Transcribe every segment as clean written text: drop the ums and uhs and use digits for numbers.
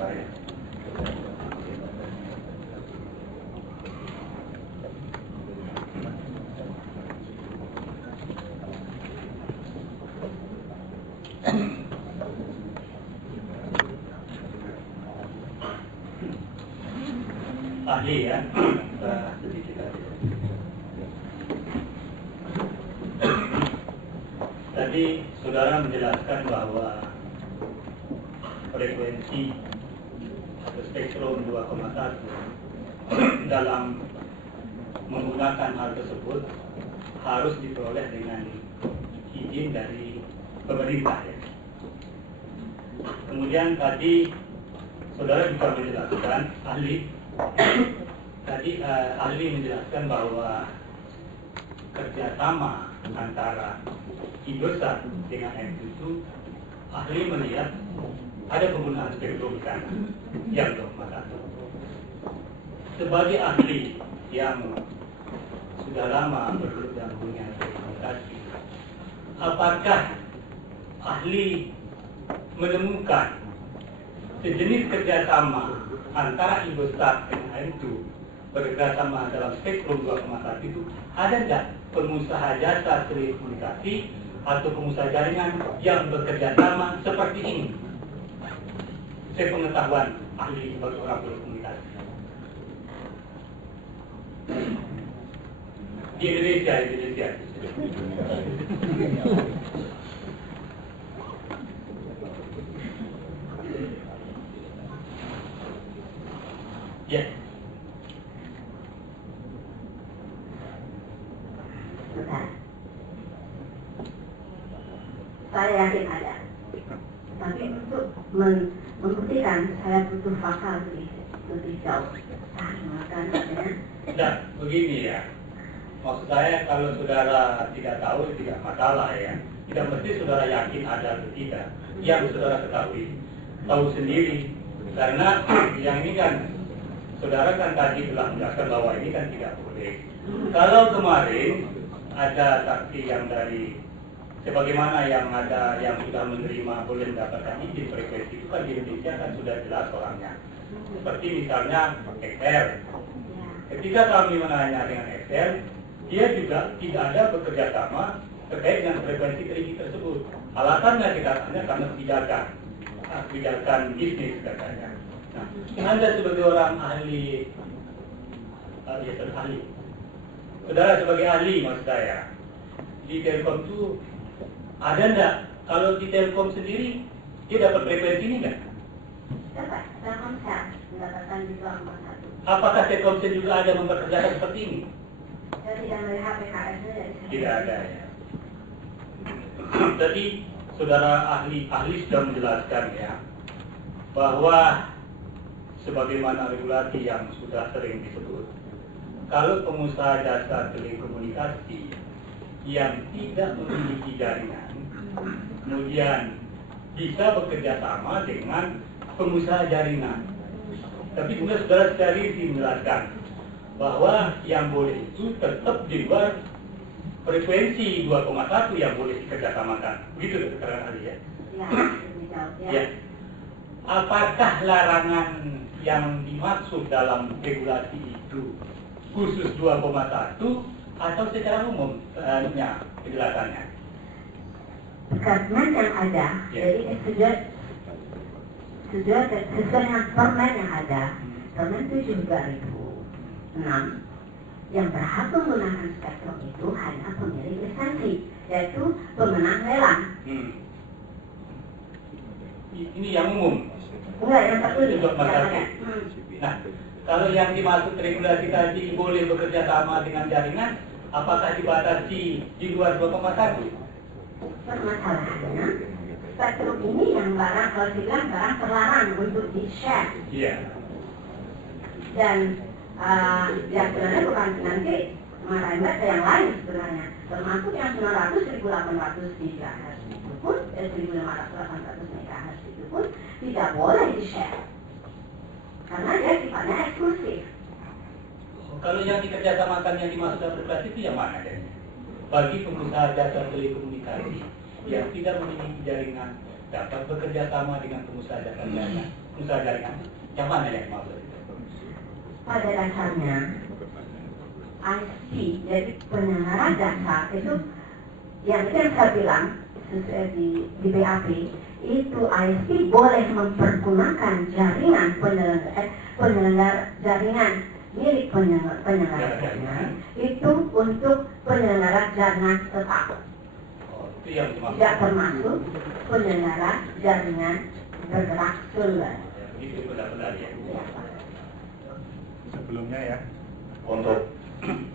saya. Ahli ya, sedikit aja. Tadi saudara menjelaskan bahwa frekuensi atau spektrum 2,1 dalam menggunakan hal tersebut harus diperoleh dengan izin dari pemerintah ya. Kemudian tadi saudara juga menjelaskan ahli menjelaskan bahwa kerjasama antara Indosat dengan MQ itu ahli melihat ada penggunaan spektrum di sana yang 2,1. Sebagai ahli yang sudah lama bergelut dalam dunia telekomunikasi, apakah ahli menemukan sejenis kerjasama antara Indosat dengan M2 bekerjasama dalam spektrum 2,1 itu, ada tidak pengusaha jasa telekomunikasi atau pengusaha jaringan yang bekerja sama seperti ini? Sepengetahuan ahli sebagai orang telekomunikasi di Indonesia. Ya. Saya yakin ada. Tapi untuk membuktikan saya butuh fakta lebih jauh. Nah, begini ya. Maksud saya kalau saudara tidak tahu tidak masalah ya. Tidak mesti saudara yakin ada atau tidak. Yang saudara ketahui, tahu sendiri. Karena yang ini kan saudara kan tadi telah menjelaskan bahwa ini kan tidak boleh. Kalau kemarin ada saksi yang dari sebagaimana yang ada yang sudah menerima boleh mendapatkan izin frekuensi itu kan di Indonesia kan sudah jelas orangnya. Seperti misalnya Excel. Ketika kami menanya dengan Excel, dia juga tidak ada bekerja sama terkait dengan frekuensi 3G tersebut. Alasannya kita tanya karena kebijakan bisnis katanya. Nah, Anda sebagai orang ahli, saudara sebagai ahli maksud saya, di Telkom itu ada enggak? Kalau di Telkom sendiri, dia dapat frekuensi ini enggak? Dapat, Telkomsel mendapatkan di 2,1. Apakah Telkomsel juga ada memperkerjakan seperti ini? Saya tidak melihat PKS-nya dari sana. Tidak ada ya. Tadi saudara ahli sudah menjelaskan ya, bahwa sebagaimana regulasi yang sudah sering disebut, kalau pengusaha jasa telekomunikasi yang tidak memiliki jaringan, kemudian bisa bekerja sama dengan pengusaha jaringan. Tapi kemudian saudara secara rinci menjelaskan bahwa yang boleh itu tetap di luar frekuensi 2,1 yang boleh dikerjasamakan. Begitu keterangan ahli ya? Ya, lebih jauh ya. Ya. Apakah larangan yang dimaksud dalam regulasi itu khusus 2,1 atau secara umum penjelasannya? Permen yang ada, jadi sudah sesuai dengan permen yang ada, permen 7/2006 yang berhak menggunakan spektrum itu hanya pemilik lisensi, yaitu pemenang lelang. Ini yang umum. Enggak, yang tertulis. Nah, kalau yang dimaksud regulasi tadi boleh bekerja sama dengan jaringan, apakah dibatasi di luar 2,1? Permasalahannya, spektrum ini yang barang, kalau dibilang barang terlarang untuk di-share. Iya. Dan yang sebenarnya bukan nanti marahin ke yang lain sebenarnya, termasuk yang 900-1800 MHz itu pun, 1500-1800 MHz itu pun tidak boleh di-share karena dia sifatnya eksklusif. Kalau yang dikerjasamakan yang dimaksud dalam regulasi itu yang mana jadi? Bagi pengusaha jasa telekomunikasi yang tidak memiliki jaringan dapat bekerja sama dengan pengusaha jasa jaringan usaha jaringan. Yang mana yang maksud? Pada dasarnya IC, jadi penyelenggara jasa itu yang saya bilang sesuai di BAP itu IC boleh mempergunakan jaringan penyelenggara jaringan milik penyelenggara jaringan itu untuk penyelenggara jaringan tetap. Itu yang tidak termasuk penyelenggara jaringan bergerak seluler. Itu benar-benar ya. Sebelumnya ya, untuk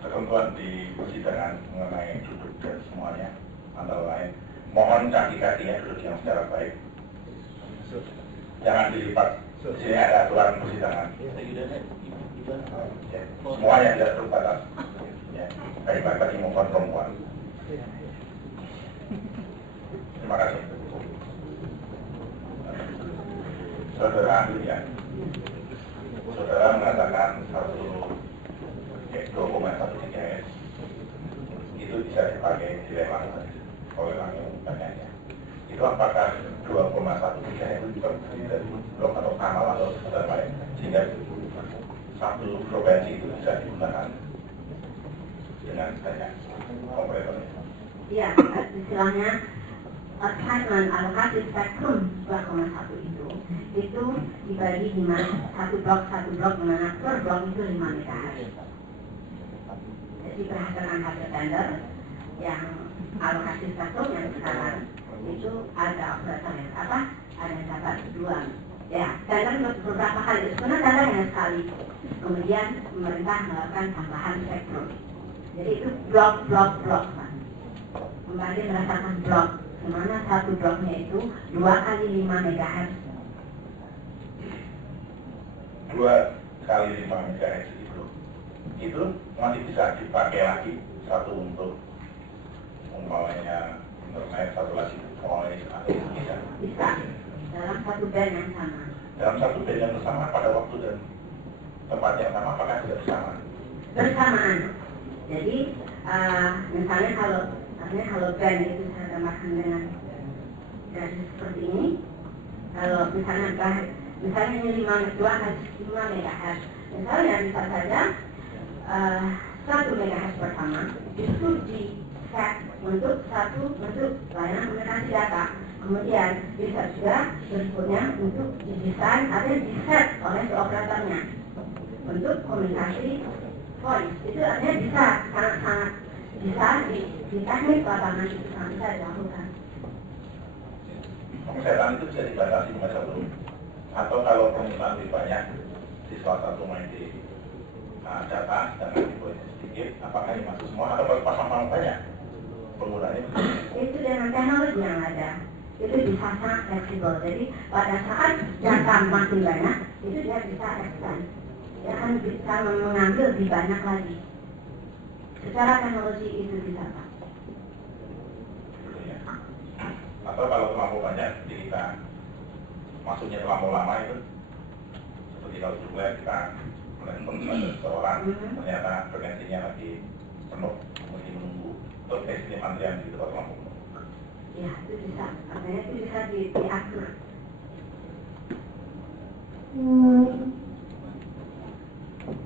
ketentuan di persidangan mengenai duduk dan semuanya, antara lain, mohon kaki-kakinya duduk yang secara baik. Jangan dilipat. Di sini ada aturan persidangan. Ya, semuanya tidak terbatas. Ya, baik laki-laki maupun perempuan. Terima kasih. Saudara ahli ya, saudara mengatakan 2,13 S itu bisa dipakai dilelang oleh langsung banyaknya. Itu apakah 2,13 itu juga dari blok atau kanal atau sesuatu lain sehingga satu frekuensi itu bisa digunakan dengan banyak operatornya? Iya, istilahnya assignment alokasi spektrum 2,1 itu dibagi di mana satu blok di mana per blok itu 5 MHz. Jadi berdasarkan hasil tender yang alokasi spektrum yang sekarang itu ada operator yang ada yang dapat 2. Ya, tender beberapa kali, sebenarnya tender hanya sekali. Kemudian pemerintah melakukan tambahan spektrum. Jadi itu blok. Kembali berdasarkan blok, di mana satu bloknya itu 2 kali 5 MHz. 2 kali 5 MHz itu masih bisa dipakai lagi, satu untuk umpamanya internet, satu lagi voice atau bisa dalam satu band yang sama. Dalam satu band yang sama pada waktu dan tempat yang sama, apakah tidak bersamaan? Bersamaan. Jadi misalnya kalau band itu saya tambahkan dengan garis seperti ini, kalau misalnya ini 2 kali 5 MHz, misalnya bisa saja 1 MHz pertama itu di set untuk layanan komunikasi data, kemudian bisa juga berikutnya untuk didesain atau di set oleh si operatornya untuk komunikasi voice. Itu artinya bisa sangat bisa di teknik lapangan itu sangat bisa dilakukan. Setan itu bisa dibatasi dengan satu, atau kalau permintaan lebih banyak di salah satu main di data dan nanti voice sedikit, apakah ini masuk semua atau pasang banyak penggunanya? Itu dengan teknologi yang ada itu bisa sangat fleksibel. Jadi pada saat data makin banyak itu dia bisa expand, dia akan bisa mengambil lebih banyak lagi. Secara teknologi itu bisa Pak. Atau kalau terlampau banyak kita maksudnya terlampau lama itu seperti kalau dulu kita menelpon seseorang ternyata frekuensinya lagi penuh, mesti menunggu atau sistem antrian gitu kalau terlampau penuh. Ya itu bisa, artinya itu bisa diatur.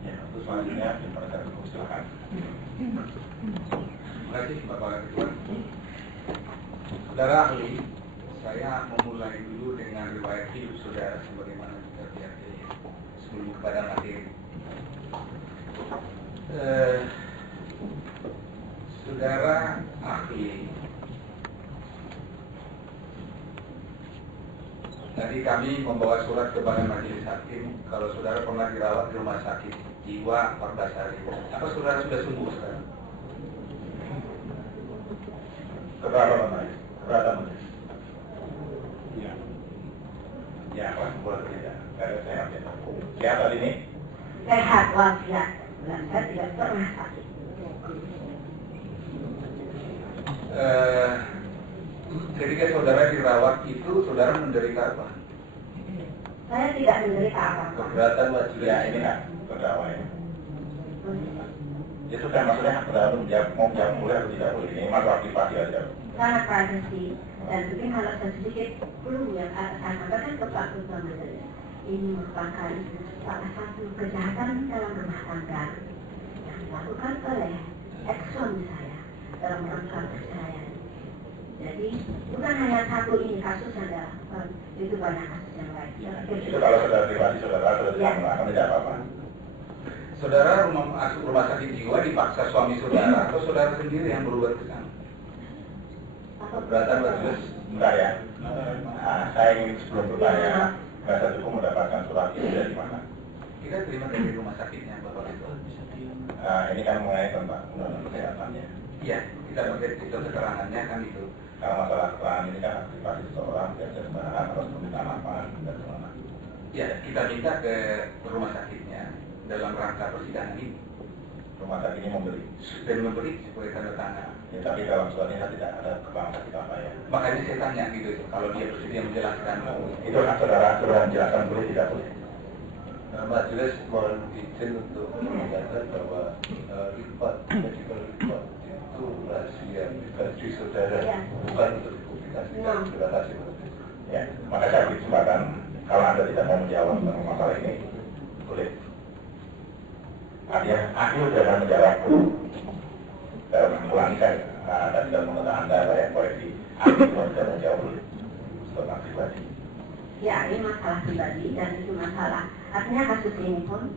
Ya, untuk selanjutnya dipersilakan hukum silakan. Terima kasih Bapak Ketua. Saudara ahli, saya memulai dulu dengan riwayat hidup saudara sebagaimana kita lihat sebelum kepada materi. Saudara ahli, tadi kami membawa surat kepada majelis hakim kalau saudara pernah dirawat di rumah sakit jiwa 14 hari. Apa saudara sudah sembuh sekarang? Keberatan. Ya. Ya, Pak, boleh tidak? Karena sehat ya. Sehat hari ini? Sehat walafiat, dan saya tidak pernah sakit. Ketika saudara dirawat itu saudara menderita apa? Saya tidak menderita apa-apa. Keberatan wajib. Ya, ini kan terdakwa ya. Ya sudah, maksudnya terdakwa mau jawab boleh atau tidak boleh. Ini masalah privasi aja. Sangat privacy, dan mungkin kalau sedikit clue yang saya sampaikan ke Pak Ketua Majelis ini merupakan salah satu kejahatan dalam rumah tangga yang dilakukan oleh ex-suami saya dalam rangka perceraian. Jadi bukan hanya satu ini kasus yang dilakukan, itu banyak kasus yang lain. Itu kalau saudara pribadi saudara tidak melakukan tidak apa-apa. Saudara rumah sakit jiwa dipaksa suami saudara atau saudara sendiri yang berbuat ke sana? Keberatan majelis bentar ya. Saya ingin sebelum bertanya, penasihat hukum mendapatkan surat ini dari mana? Kita terima dari rumah sakitnya Bapak itu. Ini kan mengenai tentang undang-undang kesehatannya. Iya, kita pakai itu keterangannya kan itu. Karena masalah keterangan ini kan aktivasi seseorang yang sembarangan atau permintaan apa dan semua. Ya, kita minta ke rumah sakitnya dalam rangka persidangan ini. Rumah sakit ini memberi sebagai tanda tangan. Ya, tapi dalam suratnya tidak ada keterangan sakit apa ya. Makanya saya tanya gitu, kalau dia bersedia menjelaskan. Itu hak saudara menjelaskan boleh tidak boleh. Majelis mohon izin untuk menyatakan bahwa medical report itu rahasia pribadi saudara, bukan untuk dipublikasikan. Terima kasih. Ya, maka saya beri kesempatan kalau Anda tidak mau menjawab tentang masalah ini, boleh. Artinya, aku sudah menjawab. Saya ulangi kan, Anda tidak mengenal Anda, saya koreksi. Aku sudah menjawab tentang pribadi. Ya, ini masalah pribadi dan itu masalah. Artinya kasus ini pun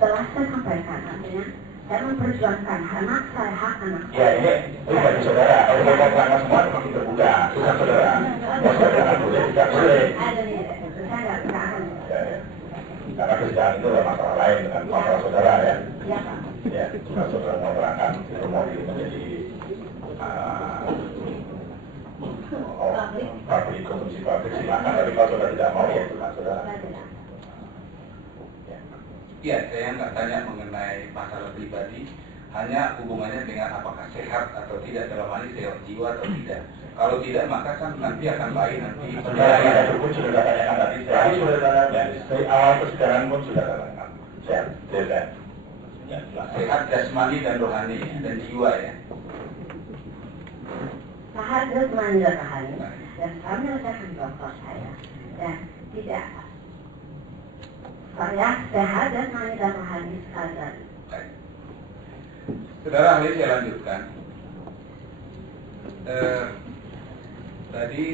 telah saya sampaikan. Artinya saya memperjuangkan anak saya, hak anak saya. Ya, ini bagi saudara. Kalau kita terangkan semua makin terbuka. Susah saudara. Mau saudara boleh, tidak boleh. Ada nih, saya nggak akan. Ya, ya. Karena kerjaan itu adalah masalah lain dengan masalah saudara ya. Iya Pak. Ya, kalau saudara mau terangkan itu mau menjadi publik, konsumsi publik silakan. Tapi kalau saudara tidak mau ya itu kan saudara. Ya, saya nggak tanya mengenai masalah pribadi, hanya hubungannya dengan apakah sehat atau tidak dalam hal ini sehat jiwa atau tidak. Kalau tidak maka kan nanti akan lain nanti. Saudara hukum sudah tanyakan tadi. Saya sudah tanyakan dari awal persidangan pun sudah tanyakan. Sehat, sehat. Ya, sehat jasmani dan rohani dan jiwa ya. Sehat jasmani dan rohani. Dan kami menyelesaikan dokter saya dan tidak. Saya sehat jasmani dan rohani sekali lagi. Saudara ahli, saya lanjutkan. Tadi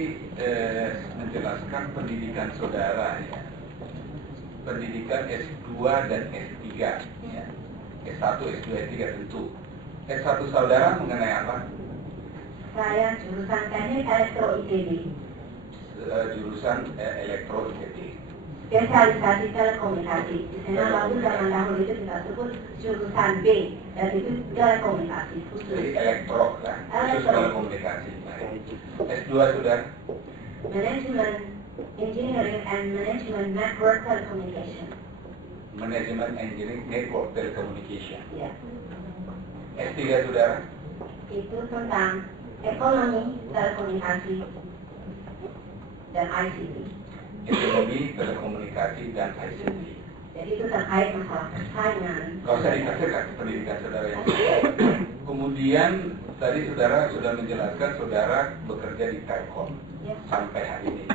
menjelaskan pendidikan saudara ya. Pendidikan S2 dan S3 ya. S1, S2, S3 tentu. S1 saudara mengenai apa? Saya jurusan teknik elektro ITB. Jurusan elektro ITB. Spesialisasi telekomunikasi. Di sana lalu zaman dahulu itu kita sebut jurusan B dan itu telekomunikasi khusus. Jadi elektro kan, khusus telekomunikasi. S2 sudah Management Engineering and Management Network Telecommunication. Management Engineering Network Telecommunication. Ya. S3 saudara? Itu tentang ekonomi, telekomunikasi, dan ICT. Ekonomi, telekomunikasi, dan ICT. Jadi itu terkait masalah persaingan. Kalau saya dikasihkan pendidikan saudara yang kemudian tadi saudara sudah menjelaskan saudara bekerja di Telkom Ya. sampai hari ini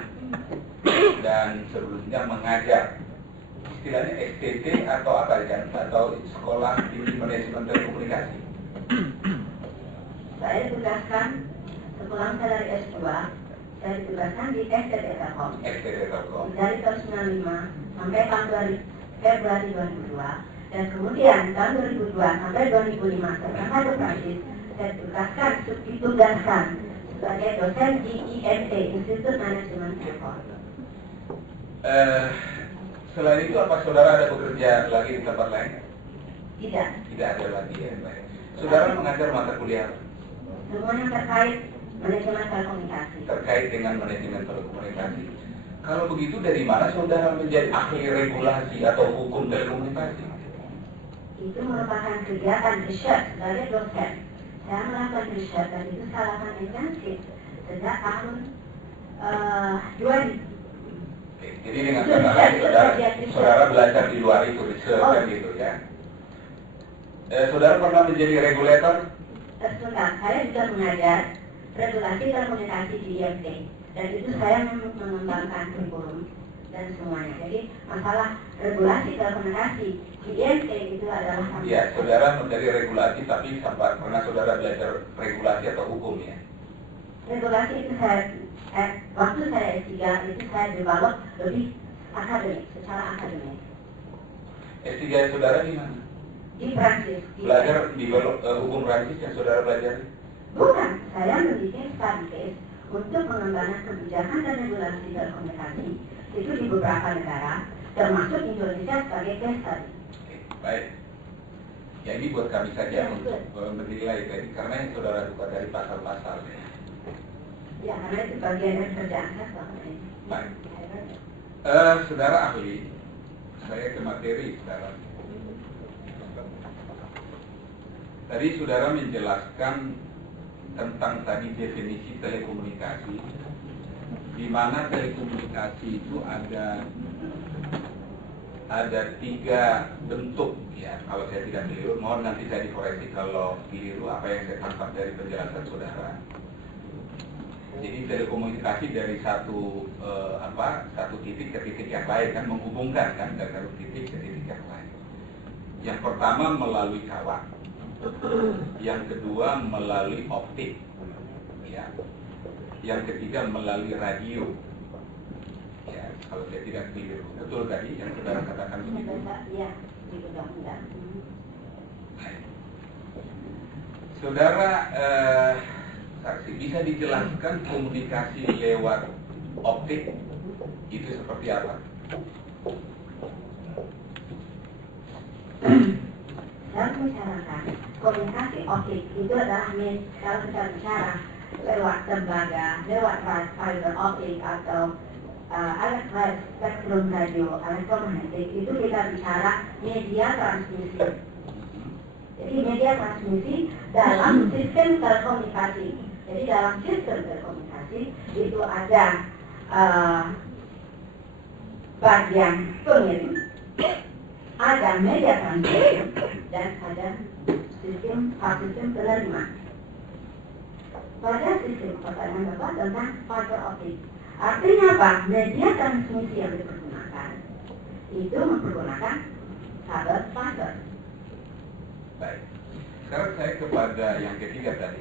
dan sebelumnya mengajar istilahnya STT atau apa ya, atau sekolah tinggi manajemen telekomunikasi. Saya ditugaskan sepulang saya dari S2, saya ditugaskan di STT Telkom. STT Telkom. Dari tahun 95 sampai tahun Februari 2002 dan kemudian tahun 2002 sampai 2005 setelah praktis saya ditugaskan sebagai dosen di IMT, Institut Manajemen Telkom. Selain itu apa saudara ada bekerja lagi di tempat lain? Tidak. Tidak ada lagi ya. Baik. Saudara mengajar mata kuliah Semuanya terkait manajemen telekomunikasi. terkait dengan manajemen telekomunikasi. Kalau begitu dari mana saudara menjadi ahli regulasi atau hukum telekomunikasi? Itu merupakan kegiatan riset sebagai dosen. Saya melakukan riset dan itu saya lakukan intensif sejak tahun 2000. Oke, jadi dengan kata lain saudara belajar di luar itu riset kan gitu ya. Saudara pernah menjadi regulator? Sebentar, saya juga mengajar regulasi telekomunikasi di IMT dan itu saya mengembangkan kurikulum dan dan semuanya. Jadi masalah regulasi telekomunikasi INT itu adalah Ya, saudara dari regulasi, tapi sempat pernah saudara belajar regulasi atau hukum ya? Regulasi itu waktu saya S3 itu saya develop lebih akademik, secara akademik. S3 saudara di mana? Di Prancis. Belajar di hukum Prancis yang saudara pelajari? Bukan, saya membuat study case untuk pengembangan kebijakan dan regulasi telekomunikasi itu di beberapa negara, termasuk Indonesia sebagai case study. Baik. Ya ini buat kami saja untuk menilai tadi karena yang saudara buka dari pasal-pasal. Ya, karena itu bagian dari kerjaan saya selama ini. Baik. Saudara ahli, saya ke materi sekarang. Tadi saudara menjelaskan tentang tadi definisi telekomunikasi, di mana telekomunikasi itu ada 3 bentuk ya. Kalau saya tidak keliru, mohon nanti saya dikoreksi kalau keliru apa yang saya tangkap dari penjelasan saudara. Jadi telekomunikasi dari satu titik ke titik yang lain kan, menghubungkan kan dari satu titik ke titik yang lain. Yang pertama melalui kawat, yang kedua melalui optik, ya. Yang ketiga melalui radio. Ya, kalau saya tidak keliru, betul tadi yang saudara katakan begitu? Ya, di undang-undang. Saudara saksi, bisa dijelaskan komunikasi lewat optik itu seperti apa? Saya membicarakan komunikasi optik itu adalah kalau kita bicara lewat tembaga, lewat fiber optik atau spektrum radio elektromagnetik, itu kita bicara media transmisi. Jadi media transmisi dalam sistem telekomunikasi. Jadi dalam sistem telekomunikasi itu ada bagian pengirim, ada media transmisi, dan ada sistem penerima. Pada sistem pertanyaan Bapak tentang fiber optik, artinya apa? Media transmisi yang dipergunakan itu mempergunakan kabel fiber. Baik. Sekarang saya kepada yang ketiga tadi.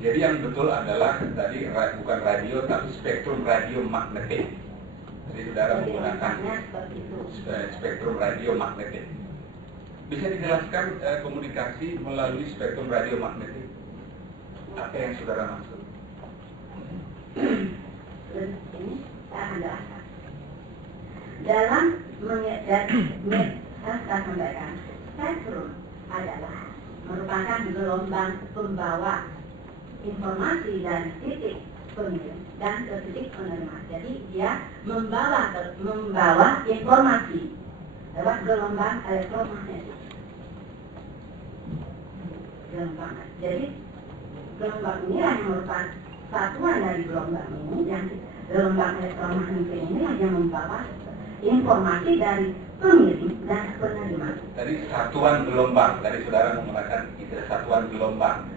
Jadi yang betul adalah tadi bukan radio tapi spektrum radio magnetik. Jadi saudara menggunakan spektrum radio magnetik. Bisa dijelaskan komunikasi melalui spektrum radio magnetik? Apa yang saudara maksud? Ini saya akan jelaskan. Dalam saya sampaikan, spektrum adalah merupakan gelombang pembawa informasi dari titik pengirim dan ke titik penerima. Jadi dia membawa informasi lewat gelombang elektromagnetik. Jadi gelombang ini yang merupakan satuan dari gelombang ini, yang gelombang elektromagnetik ini yang membawa informasi dari pengirim dan penerima. Tadi satuan gelombang, tadi saudara menggunakan istilah satuan gelombang.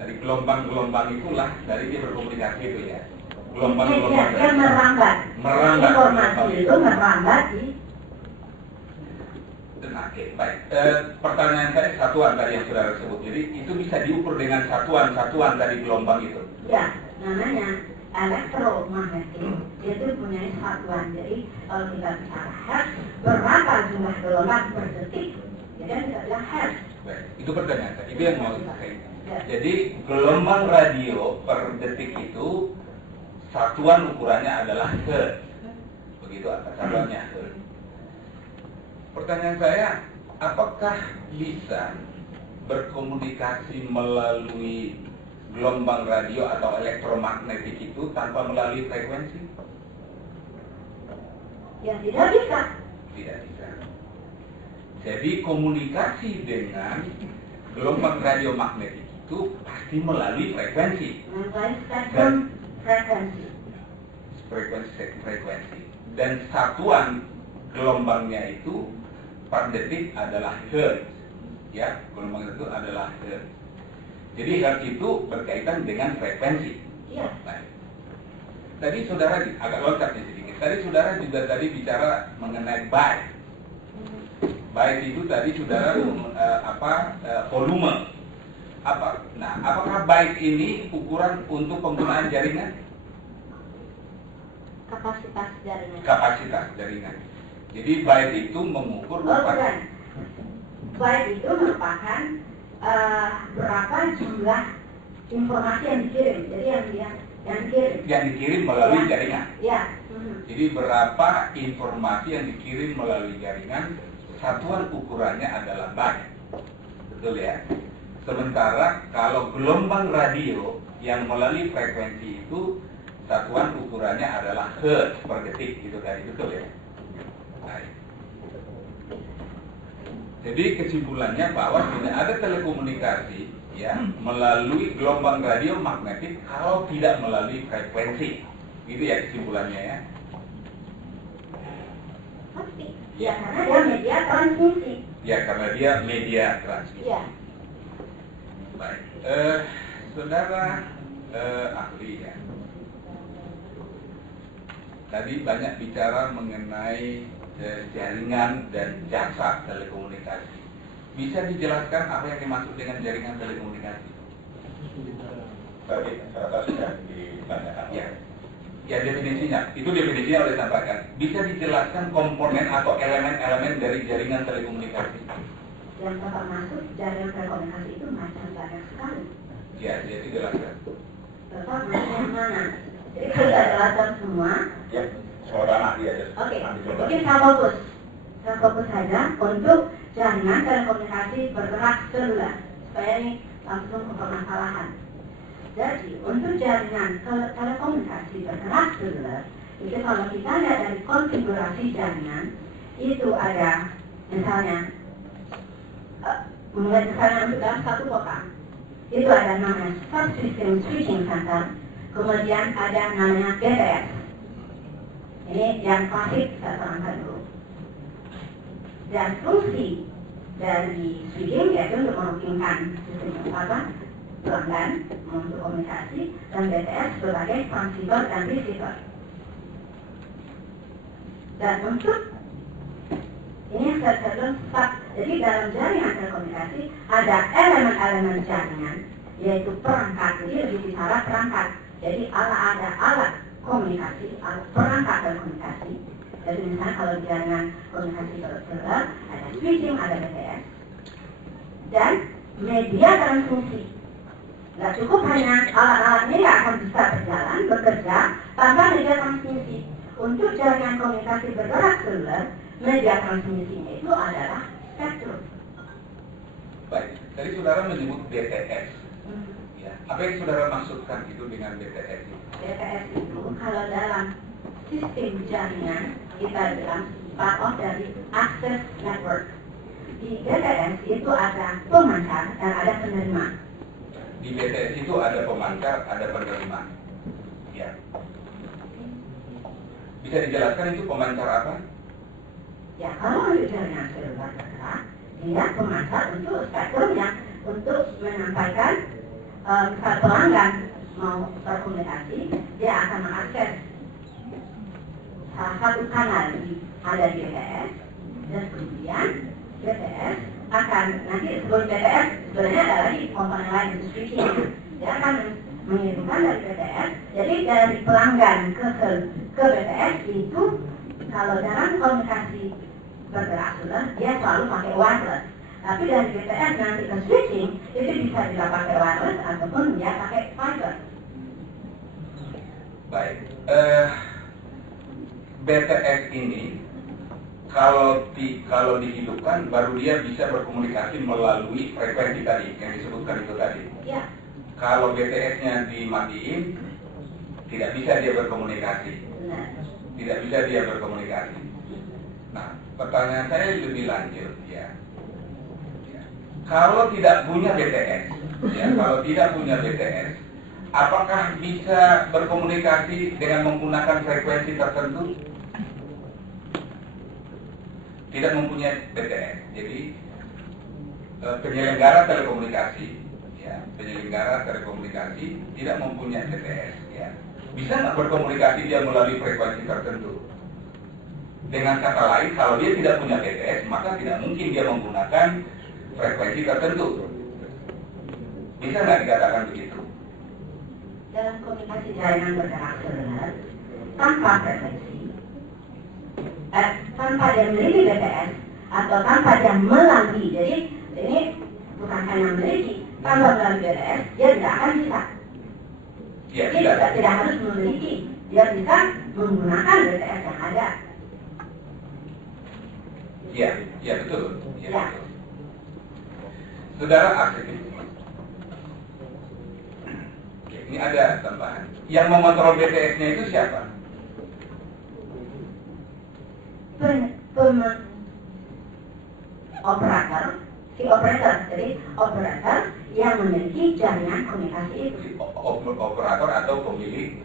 Dari gelombang-gelombang itulah dari dia berkomunikasi itu ya. Gelombang-gelombang yang merambat. Informasi itu merambat di. Oke, baik. Pertanyaan saya satuan tadi yang saudara sebut. Jadi itu bisa diukur dengan satuan-satuan dari gelombang itu. Ya, namanya elektromagnetik. Itu punya satuan. Jadi kalau kita bicara hertz, berapa jumlah gelombang per detik? Jadi kita bilang hertz. Baik, itu pertanyaan saya. Itu yang mau saya. Jadi gelombang radio per detik itu satuan ukurannya adalah hertz. Begitu satuannya hertz. Pertanyaan saya, apakah bisa berkomunikasi melalui gelombang radio atau elektromagnetik itu tanpa melalui frekuensi? Ya, tidak bisa. Tidak bisa. Jadi komunikasi dengan gelombang radiomagnetik itu pasti melalui frekuensi. Melalui spektrum frekuensi. Frekuensi. Dan satuan gelombangnya itu per detik adalah hertz. Ya, gelombang itu adalah hertz. Jadi hertz itu berkaitan dengan frekuensi. Iya. Baik. Tadi saudara agak loncat nih sedikit. tadi saudara juga tadi bicara mengenai byte. Byte itu tadi saudara volume. Apakah byte ini ukuran untuk penggunaan jaringan? Kapasitas jaringan. Kapasitas jaringan. Jadi byte itu mengukur bukan. Byte itu merupakan berapa jumlah informasi yang dikirim. Jadi yang dikirim melalui jaringan. Ya. Jadi berapa informasi yang dikirim melalui jaringan, satuan ukurannya adalah byte. Betul ya? Sementara kalau gelombang radio yang melalui frekuensi itu satuan ukurannya adalah hertz per detik, gitu tadi, betul ya? Baik. Jadi kesimpulannya bahwa tidak ada telekomunikasi ya melalui gelombang radio magnetik kalau tidak melalui frekuensi, gitu ya kesimpulannya ya. Pasti. Ya karena dia media transmisi. Ya karena dia media transmisi. Ya. Baik, saudara ahli ya. Tadi banyak bicara mengenai jaringan dan jasa telekomunikasi. Bisa dijelaskan apa yang dimaksud dengan jaringan telekomunikasi? Tadi saya sudah ditanyakan. Ya definisinya, itu definisinya oleh sampaikan. Bisa dijelaskan komponen atau elemen-elemen dari jaringan telekomunikasi? Yang Bapak maksud jaringan telekomunikasi itu macam banyak sekali. Ya, jadi jelaskan. Bapak maksud yang mana? Jadi kalau tidak jelaskan semua. Ya, semua ahli aja. Oke, mungkin saya fokus saja untuk jaringan telekomunikasi bergerak seluler. Supaya ini langsung ke permasalahan. Jadi untuk jaringan telekomunikasi bergerak seluler itu kalau kita lihat dari konfigurasi jaringan itu ada misalnya untuk dalam satu kota itu ada namanya subsystem switching center, kemudian ada namanya BTS. Ini yang klasik saya terangkan dulu. Dan fungsi dari switching yaitu untuk memungkinkan sistem pelanggan untuk komunikasi, dan BTS sebagai transceiver dan receiver. Dan untuk ini saya bilang jadi dalam jaringan telekomunikasi ada elemen-elemen jaringan yaitu perangkat. Jadi lebih bicara perangkat. Jadi ada alat komunikasi, alat perangkat telekomunikasi. Jadi misalnya kalau jaringan komunikasi seluler ada switching, ada BTS, dan media transmisi. Nggak cukup hanya alat-alatnya yang akan bisa berjalan, bekerja tanpa media transmisi. Untuk jaringan komunikasi bergerak seluler, media transmisinya itu adalah spektrum. Baik, tadi saudara menyebut BTS. Ya, apa yang saudara maksudkan itu dengan BTS? BTS itu kalau dalam sistem jaringan kita bilang part of dari access network. Di BTS itu ada pemancar dan ada penerima. Di BTS itu ada pemancar, ada penerima. Ya. Bisa dijelaskan itu pemancar apa? Ya, kalau untuk jaringan seluler bergerak, dia pemancar untuk spektrumnya, untuk menyampaikan misal pelanggan mau berkomunikasi, dia akan mengakses salah satu kanal ada di BTS, dan kemudian BTS akan nanti sebelum BTS sebenarnya ada lagi komponen lain switching. Dia akan mengirimkan dari BTS. Jadi dari pelanggan ke BTS itu kalau dalam komunikasi bergerak seluler dia selalu pakai wireless. Tapi dari BTS nanti ke switching itu bisa dilakukan pakai wireless ataupun dia pakai fiber. Baik. BTS ini kalau dihidupkan baru dia bisa berkomunikasi melalui frekuensi tadi yang disebutkan itu tadi. Ya. Kalau BTS-nya dimatiin, tidak bisa dia berkomunikasi. Benar. Tidak bisa dia berkomunikasi. Nah, pertanyaan saya lebih lanjut ya. Kalau tidak punya BTS, apakah bisa berkomunikasi dengan menggunakan frekuensi tertentu? Tidak mempunyai BTS. Jadi penyelenggara telekomunikasi tidak mempunyai BTS. Ya. Bisa nggak berkomunikasi dia melalui frekuensi tertentu? Dengan kata lain, kalau dia tidak punya BTS, maka tidak mungkin dia menggunakan frekuensi tertentu. Bisa nggak dikatakan begitu? Dalam komunikasi jaringan bergerak seluler, tanpa frekuensi, tanpa dia memiliki BTS, atau tanpa dia melalui, jadi ini bukan hanya memiliki, tanpa melalui BTS, dia tidak akan bisa. Ya, Dia tidak harus memiliki, dia bisa menggunakan BTS yang ada. Ya betul. Ya, Ya. betul. Saudara aktif. Ini ada tambahan. Yang mengontrol BTS-nya itu siapa? Operator, si operator, jadi operator yang memiliki jaringan komunikasi itu. Operator atau pemilik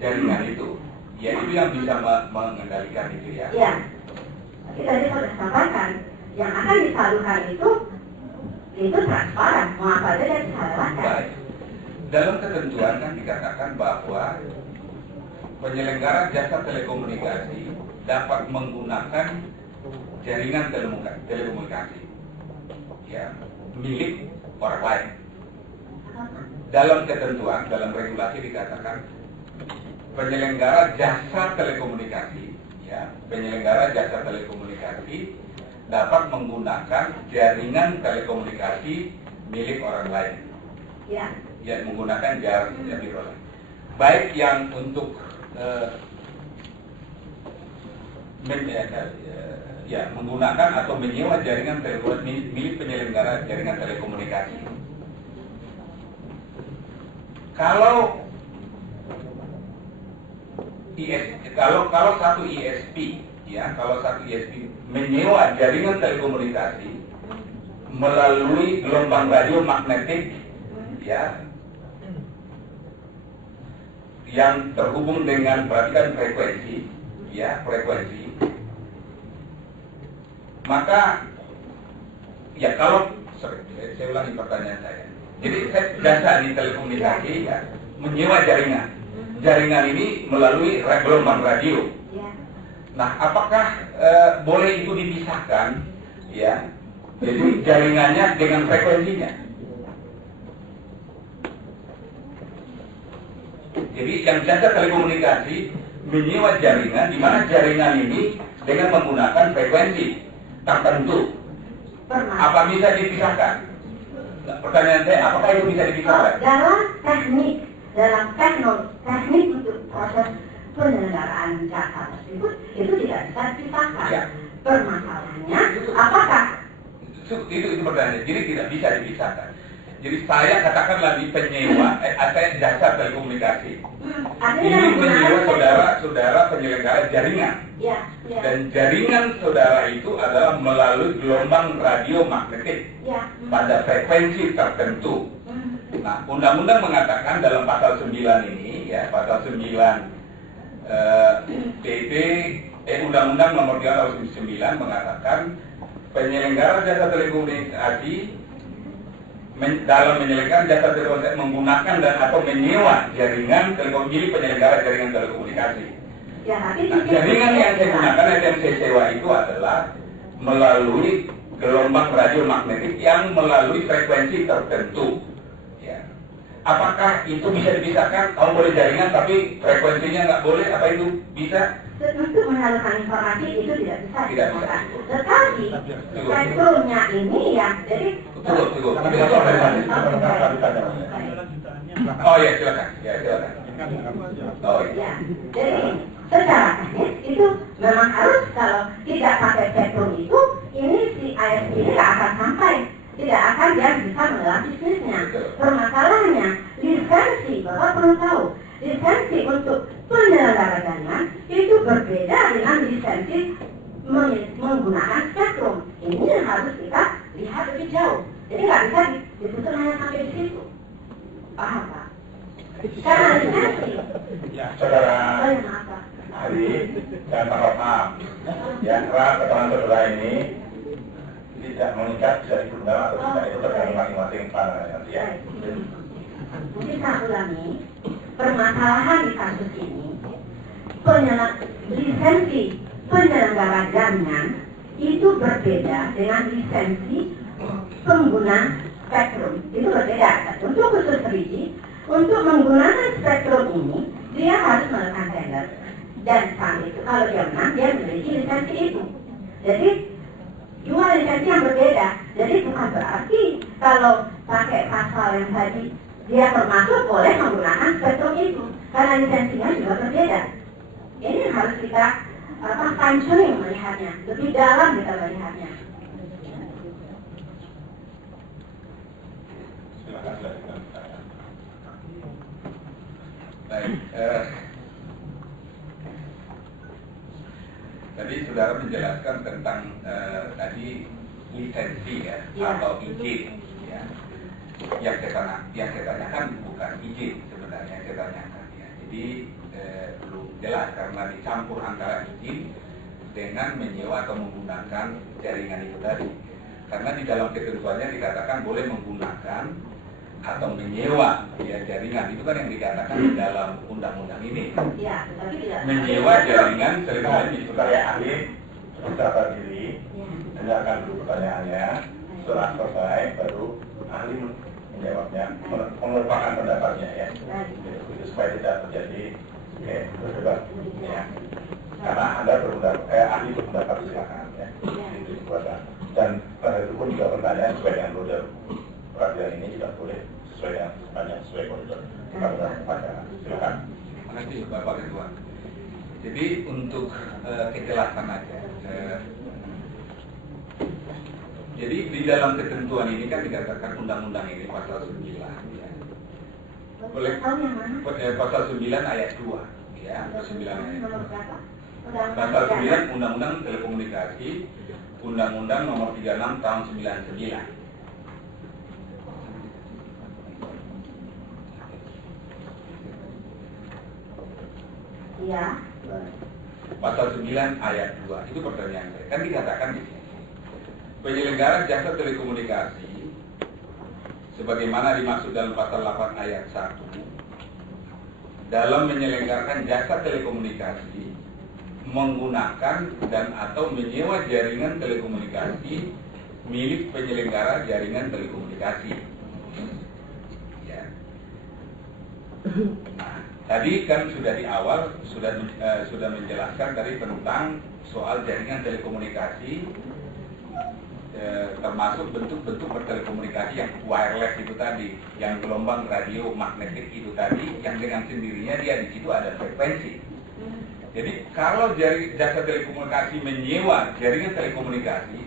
jaringan itu. Ya, itu yang bisa mengendalikan itu ya. Ya, tapi tadi saya sudah sampaikan, yang akan disalurkan itu transparan, mau apa saja yang disalurkan. Baik. Dalam ketentuan kan dikatakan bahwa penyelenggara jasa telekomunikasi dapat menggunakan jaringan telekomunikasi ya milik orang lain. Dalam ketentuan, dalam regulasi dikatakan penyelenggara jasa telekomunikasi dapat menggunakan jaringan telekomunikasi milik orang lain. Ya, menggunakan jaringan milik orang lain. Baik yang untuk menggunakan atau menyewa jaringan telekomunikasi milik penyelenggara jaringan telekomunikasi. Kalau satu ISP menyewa jaringan telekomunikasi melalui gelombang radio magnetik ya yang terhubung dengan perhatikan frekuensi, maka ya kalau saya ulangi pertanyaan saya. Jadi jasa di telekomunikasi ya menyewa jaringan ini melalui gelombang radio. Nah, apakah boleh itu dipisahkan ya? Jadi jaringannya dengan frekuensinya. Jadi yang jasa telekomunikasi menyewa jaringan di mana jaringan ini dengan menggunakan frekuensi tertentu. Apa bisa dipisahkan? Nah, pertanyaan saya, apakah itu bisa dipisahkan? Dalam teknik untuk proses penyelenggaraan jasa tersebut itu tidak bisa dipisahkan. Ya. Permasalahannya, apakah itu pertanyaannya. Jadi tidak bisa dipisahkan. Jadi saya katakanlah di penyewa, saya jasa telekomunikasi. Ini menyewa saudara penyelenggara jaringan. Ya. Dan jaringan saudara itu adalah melalui gelombang radio magnetik pada frekuensi tertentu. Nah, undang-undang mengatakan dalam pasal 9 ini, ya pasal 9 Undang-Undang nomor 3 tahun 1999 mengatakan penyelenggara jasa telekomunikasi dalam menyelenggarakan jasa telekomunikasi menggunakan dan atau menyewa jaringan telekomunikasi penyelenggara jaringan telekomunikasi. Ya, Nah, jaringan yang saya gunakan yang saya sewa itu adalah melalui gelombang radio magnetik yang melalui frekuensi tertentu. Ya. Apakah itu bisa dipisahkan? Kamu boleh jaringan tapi frekuensinya nggak boleh? Apa itu bisa? Untuk menyalurkan informasi itu tidak bisa. Tidak bisa. Tetapi spektrumnya ini ya, jadi Tunggu. Oh ya, silakan. Oh iya. ya, jadi secara teknis itu memang harus kalau tidak pakai spektrum itu, ini si ISP ini tidak akan sampai, tidak akan dia bisa mengelola bisnisnya. Permasalahannya lisensi, Bapak perlu tahu, lisensi untuk penyelenggara jaringan itu berbeda dengan lisensi menggunakan spektrum. Ini yang harus kita lihat lebih jauh. Jadi nggak bisa ditutup hanya sampai di situ. Paham Pak? Karena lisensi. Ya, saudara Maaf Pak. Hari dan Pak Rokam, ya, karena keterangan saudara ini tidak mengikat bisa digunakan atau tidak itu tergantung masing-masing pandangan nanti ya. Mungkin saya ulangi, permasalahan di kasus ini, lisensi penyelenggara jaringan itu berbeda dengan lisensi pengguna spektrum. Itu berbeda. Untuk khusus 3G, untuk menggunakan spektrum ini, dia harus melakukan tender. Dan saat itu kalau dia menang, dia memiliki lisensi itu. Jadi dua lisensi yang berbeda. Jadi bukan berarti kalau pakai pasal yang tadi dia termasuk boleh menggunakan spektrum itu, karena lisensinya juga berbeda. Ini harus kita fine tuning melihatnya, lebih dalam kita melihatnya. Silakan. Baik, tadi saudara menjelaskan tentang tadi lisensi ya, atau izin ya. Yang saya tanyakan bukan izin sebenarnya, yang saya tanyakan ya. Jadi belum jelas karena dicampur antara izin dengan menyewa atau menggunakan jaringan itu tadi. Karena di dalam ketentuannya dikatakan boleh menggunakan atau menyewa ya jaringan, itu kan yang dikatakan di dalam undang-undang ini. Ya, tapi tidak. Menyewa jaringan seringkali Sebagai ahli beberapa diri, dengarkan dulu pertanyaannya. Setelah selesai, baru ahli menjawabnya, mengeluarkan pendapatnya ya. Itu supaya tidak terjadi berdebat ya. Karena Anda ahli berpendapat silakan ya. Itu dikuatkan. Dan pada itu pun juga pertanyaan sesuai dengan model peradilan ini tidak boleh sesuai dengan sepanjang sesuai koridor peraturan perpajakan. Silakan. Terima kasih Bapak Ketua. Jadi untuk kejelasan aja. Jadi di dalam ketentuan ini kan dikatakan undang-undang ini pasal 9 ya. Boleh pasal 9 ayat 2 ya, 9 ayat 2. Pasal 9 Undang-Undang Telekomunikasi, Undang-Undang Nomor 36 Tahun 99. Iya. Pasal 9 ayat 2 itu pertanyaan saya. Kan dikatakan di sini penyelenggara jasa telekomunikasi sebagaimana dimaksud dalam pasal 8 ayat 1 dalam menyelenggarakan jasa telekomunikasi menggunakan dan atau menyewa jaringan telekomunikasi milik penyelenggara jaringan telekomunikasi. Ya. Nah, tadi kan sudah di awal sudah menjelaskan tadi tentang soal jaringan telekomunikasi, termasuk bentuk-bentuk bertelekomunikasi yang wireless itu tadi, yang gelombang radio magnetik itu tadi, yang dengan sendirinya dia di situ ada frekuensi. Jadi kalau jasa telekomunikasi menyewa jaringan telekomunikasi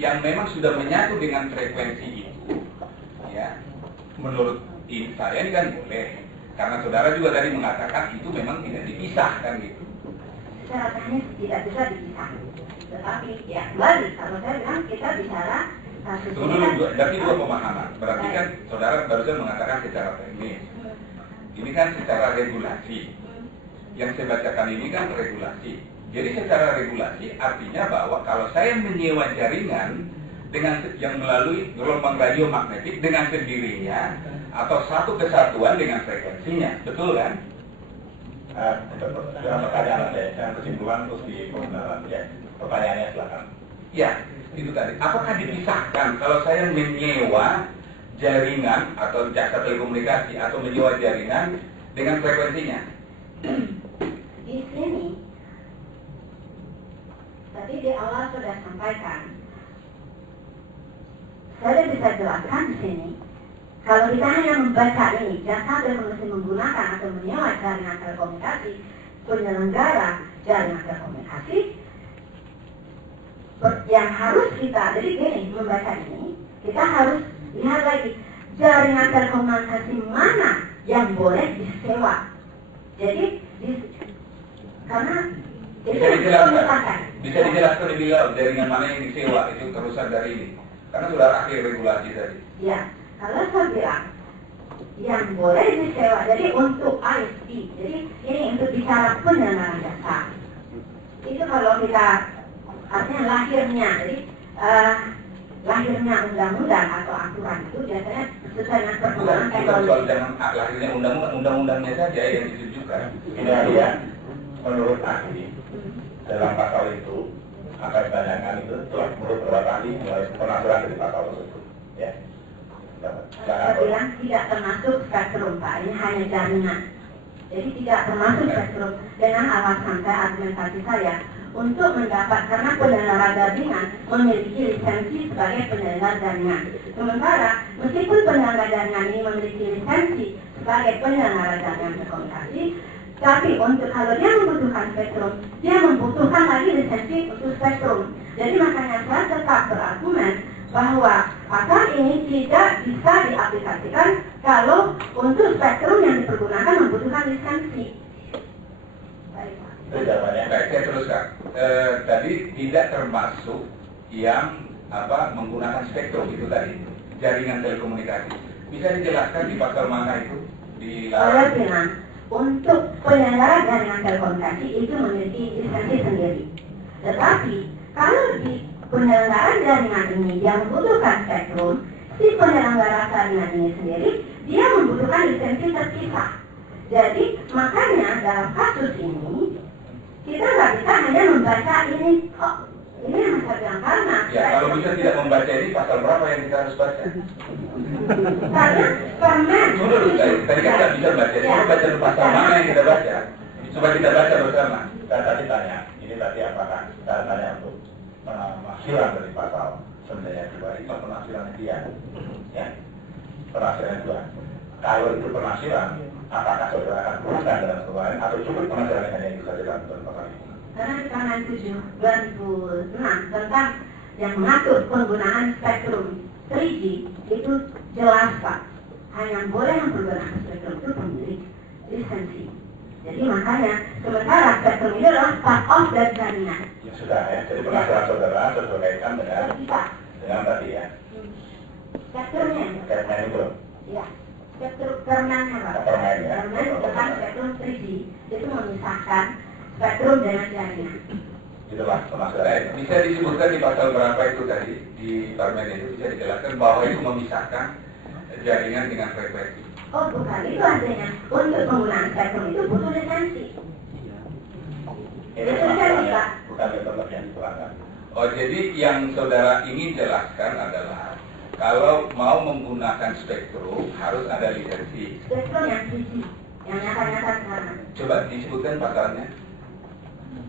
yang memang sudah menyatu dengan frekuensi itu, ya, menurut saya ini kan boleh. Karena saudara juga tadi mengatakan itu memang tidak dipisahkan gitu. Secara teknis tidak bisa dipisahkan. Tetapi ya kembali, kalau saya bilang kita bicara kasus Tunggu dulu, berarti dua pemahaman. Berarti kan saudara barusan mengatakan secara teknis. Ini kan secara regulasi. Yang saya bacakan ini kan regulasi. Jadi secara regulasi artinya bahwa kalau saya menyewa jaringan dengan yang melalui gelombang radio magnetik dengan sendirinya atau satu kesatuan dengan frekuensinya, betul kan? Dengan pertanyaan saya, dengan kesimpulan terus di pembenaran ya. Pertanyaannya silakan. Ya, itu tadi. Apakah dipisahkan kalau saya menyewa jaringan atau jasa telekomunikasi atau menyewa jaringan dengan frekuensinya? Di sini tadi di awal sudah sampaikan, saya bisa jelaskan di sini. Kalau kita hanya membaca ini, jasa telekomunikasi menggunakan atau menyewa jaringan telekomunikasi, penyelenggara jaringan telekomunikasi, yang harus kita, jadi gini, membaca ini, kita harus lihat lagi, jaringan telekomunikasi mana yang boleh disewa. Jadi, karena Bisa dijelaskan lebih jauh jaringan mana yang disewa itu terusan dari ini. Karena sudah akhir regulasi tadi. Ya, kalau saya bilang yang boleh disewa, jadi untuk ISP, jadi ini untuk bicara penyelenggara jasa. Itu kalau kita artinya lahirnya, jadi lahirnya undang-undang atau aturan itu biasanya sesuai dengan Bukan perkembangan soal teknologi. jangan lahirnya undang-undangnya saja yang ditujukan. Ini ya, menurut ahli dalam pasal itu apa yang ditanyakan itu telah menurut beberapa ahli mulai penafsiran dari pasal tersebut. Ya. Saya bilang tidak termasuk spektrum Pak, ini hanya jaminan. Jadi tidak termasuk spektrum dengan alasan saya, argumentasi saya untuk mendapat, karena penyelenggara jaringan memiliki lisensi sebagai penyelenggara jaringan. Sementara meskipun penyelenggara jaringan ini memiliki lisensi sebagai penyelenggara jaringan telekomunikasi, tapi untuk kalau dia membutuhkan spektrum, dia membutuhkan lagi lisensi untuk spektrum. Jadi makanya saya tetap berargumen bahwa pasal ini tidak bisa diaplikasikan kalau untuk spektrum yang dipergunakan membutuhkan lisensi. Baik, saya teruskan. Tadi tidak termasuk yang menggunakan spektrum itu tadi, jaringan telekomunikasi. Bisa dijelaskan di pasal mana itu? Saya bilang untuk penyelenggara jaringan telekomunikasi itu memiliki lisensi sendiri. Tetapi kalau di penyelenggara jaringan ini yang membutuhkan spektrum, si penyelenggara jaringan ini sendiri dia membutuhkan lisensi terpisah. Jadi makanya dalam kasus ini kita nggak bisa hanya membaca ini, ini yang saya bilang karena. Ya kalau bisa tidak membaca ini pasal berapa yang kita harus baca? Karena permen. Tadi kan nggak bisa baca, coba baca pasal mana yang kita baca? Coba kita baca bersama. Saya tadi tanya, ini tadi apakah saya tanya untuk penafsiran dari pasal 9(2) itu penafsiran dia, ya, penafsiran dua. Kalau itu penafsiran, apakah saudara akan berhubungan dengan kemarin atau cukup penafsiran hanya yang bisa dilakukan pasal ini? Karena di Permen 7 2006 tentang yang mengatur penggunaan spektrum 3G itu jelas Pak, hanya boleh yang bergunakan spektrum itu pemilik lisensi. Jadi makanya sementara spektrum ini adalah part of dari jaringan. Ya sudah ya, jadi penafsiran saudara berkaitan dengan tadi ya. Spektrumnya. Permen itu. Ya. Spektrum permennya Pak. Permen ya. Permen tentang spektrum 3G itu memisahkan spektrum dengan jaringan. Itulah penafsiran. Bisa disebutkan di pasal berapa itu tadi di permen itu bisa dijelaskan bahwa itu memisahkan jaringan dengan frekuensi. Oh bukan, itu artinya untuk penggunaan spektrum itu butuh lisensi. Ini penafsirannya bukan tetap yang diterangkan. Oh jadi yang saudara ingin jelaskan adalah kalau mau menggunakan spektrum harus ada lisensi. Spektrum yang 3G, yang nyata-nyata sekarang. Coba disebutkan pasalnya.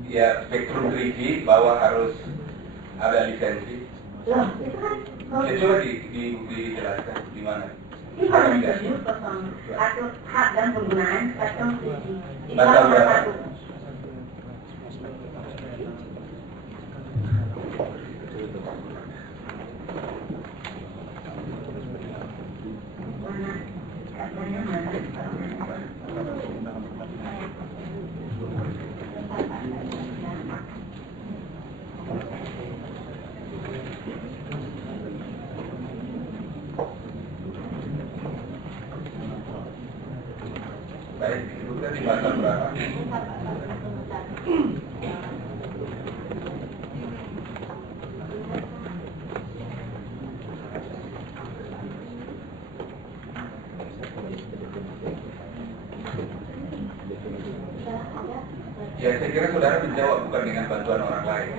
Ya spektrum 3G bahwa harus ada lisensi. Loh, itu kan Ya coba dijelaskan di mana. Ini Permen 7 atur hak dan penggunaan spektrum 3G. Di Pasal pasal berapa? 1. Mana? Katanya mana? Baik, disebutkan di pasal berapa? Ya saya kira saudara menjawab bukan dengan bantuan orang lain.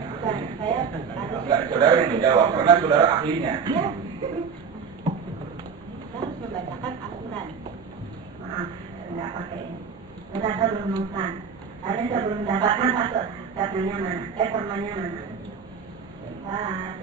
Enggak, saudara yang menjawab karena saudara ahlinya. Kita harus membacakan aturan. Maaf, enggak pakai ini. Saya belum menemukan. Karena saya belum mendapatkan pasal katanya mana, permennya mana. Bentar.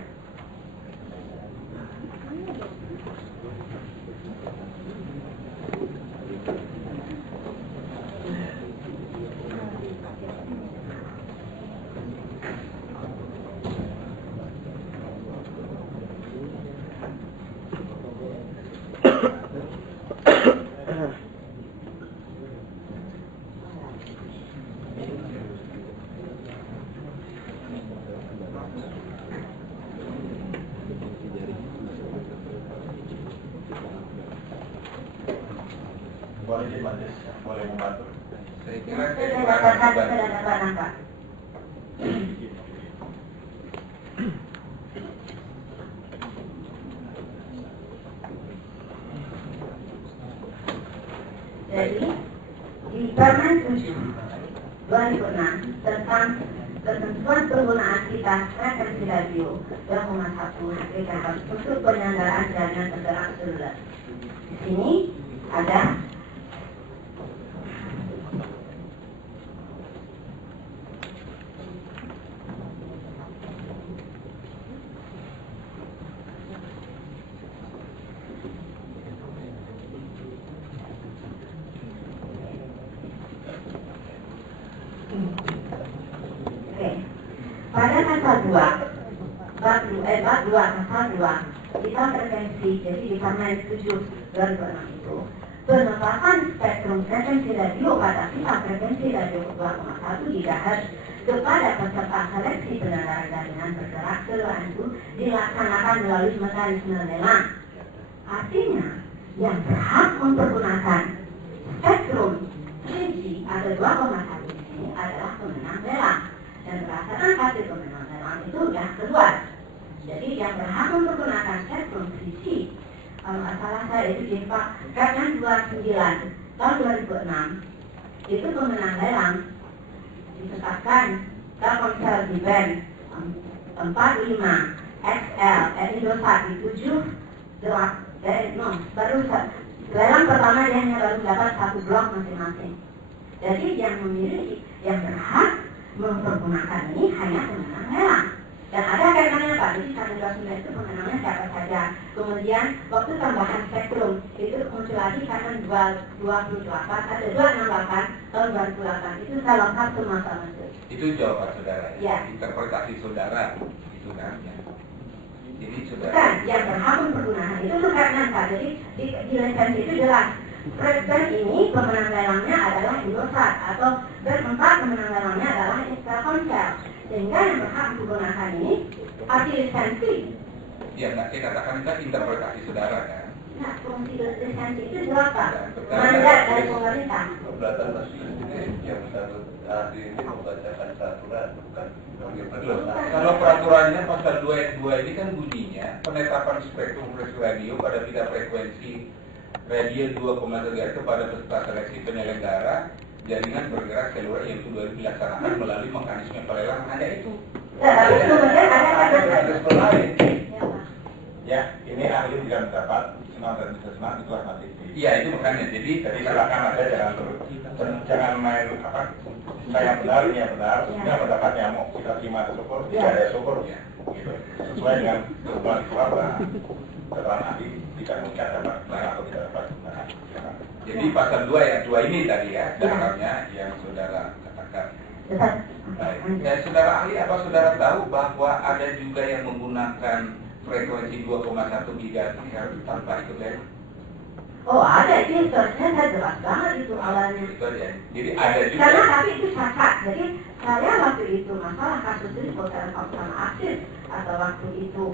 Boleh Majelis, boleh membantu. Saya kira saya Saya kurang dapatkan, membantu. saya dapatkan Pak. 2006 tentang ketentuan penggunaan kita frekuensi radio 2,1 GHz untuk penyelenggaraan jaringan bergerak seluler. Di sini ada pada pasal 2 bab 2 pasal 2 kita frekuensi, jadi di Permen 7/2006 itu penetapan spektrum frekuensi radio pada sisa frekuensi radio 2,1 GHz kepada peserta seleksi penyelenggara jaringan bergerak seluler itu dilaksanakan melalui mekanisme lelang. Artinya yang berhak mempergunakan spektrum 3G atau 2,1 ini adalah pemenang lelang. Dan berdasarkan hasil pemenang lelang itu sudah keluar. Jadi yang berhak mempergunakan spektrum 3G, kalau nggak salah saya itu di Permen 29 tahun 2006 itu pemenang lelang ditetapkan Telkomsel di band 45 XL Indosat di 7 baru lelang pertama dia hanya baru dapat 1 blok masing-masing. Jadi yang memiliki, yang berhak mempergunakan ini hanya pemenang lelang. Dan ada kaitannya Pak, jadi 129 itu pemenangnya siapa saja. Kemudian waktu tambahan spektrum itu muncul lagi karena 268 ada 268 tahun 2008 itu saya lengkap semua sama itu. Itu jawaban saudara, ya. Interpretasi saudara, itu kan ya. Jadi saudara. Bukan, yang berhak mempergunakan itu karena Pak, jadi di lisensi itu jelas. Band ini pemenang lelangnya adalah Indosat atau band 4 pemenang lelangnya adalah Telkomsel. Sehingga yang berhak menggunakan ini arti lisensi. Ya, nggak saya katakan kan interpretasi saudara kan. Nah, fungsi lisensi itu jelas Pak. Mandat dari pemerintah. Keberatan masih yang bersangkutan ahli ini membacakan peraturan, bukan Kalau peraturannya pasal 2 ayat 2 ini kan bunyinya penetapan spektrum radio pada bidang frekuensi radio 2,3 GHz kepada peserta seleksi penyelenggara jaringan bergerak seluler yang sudah dilaksanakan melalui mekanisme pelelangan. Hanya itu. Tapi kemudian ada lain. Ya, ini ahli tidak mendapat senang dan bisa senang itu nanti. Iya, itu makanya. Jadi silakan aja jangan main apa. Saya benar, ini yang benar. Ini pendapatnya mau kita terima syukur, tidak ada syukur. Gitu. Sesuai dengan ketentuan itu apa? Keterangan ahli tidak mungkin dapat benar atau tidak dapat benar. Jadi pasal 2 ayat 2 ini tadi ya, dasarnya yang saudara katakan. Baik. Dan saudara ahli, apa saudara tahu bahwa ada juga yang menggunakan frekuensi 2,1 GHz tanpa ikut lelang? Oh ada, itu seharusnya saya jelas banget itu awalnya. Itu aja. Jadi ada juga. Karena tapi itu cacat. Jadi saya waktu itu masalah kasus itu Telkom sama Aksis atau waktu itu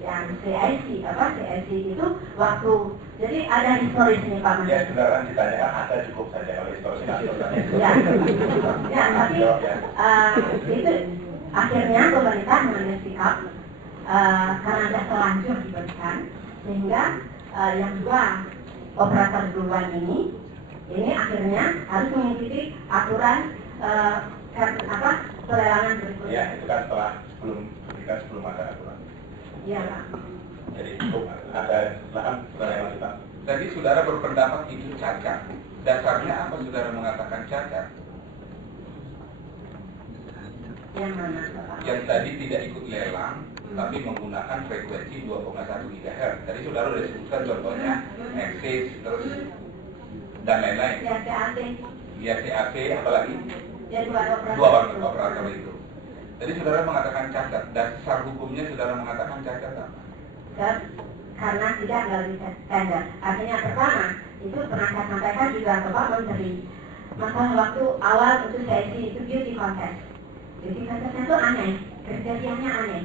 yang CIC itu waktu jadi ada historisnya Pak Menteri. Ya sebenarnya ditanyakan ada cukup saja kalau historisnya. Ya tapi itu akhirnya pemerintah mengambil sikap karena ada terlanjur diberikan sehingga yang dua operator duluan ini akhirnya harus mengikuti aturan pelelangan berikutnya. Ya itu kan sebelum ada aturan. Iya Pak. Jadi cukup ada lahan yang lanjutan. Tadi saudara berpendapat itu cacat. Dasarnya apa saudara mengatakan cacat? Yang mana Pak? Yang tadi tidak ikut lelang tapi menggunakan frekuensi 2,1 GHz. Tadi saudara sudah sebutkan contohnya Axis terus dan lain-lain. Ya CAC. Ya CAC apalagi? Ya dua operator itu. Tadi saudara mengatakan cacat. Dasar hukumnya saudara mengatakan cacat apa? Karena tidak melalui tender. Artinya pertama itu pernah saya sampaikan juga ke Pak Menteri. Masalah waktu awal untuk sesi itu beauty contest. Beauty contest itu aneh, kejadiannya aneh.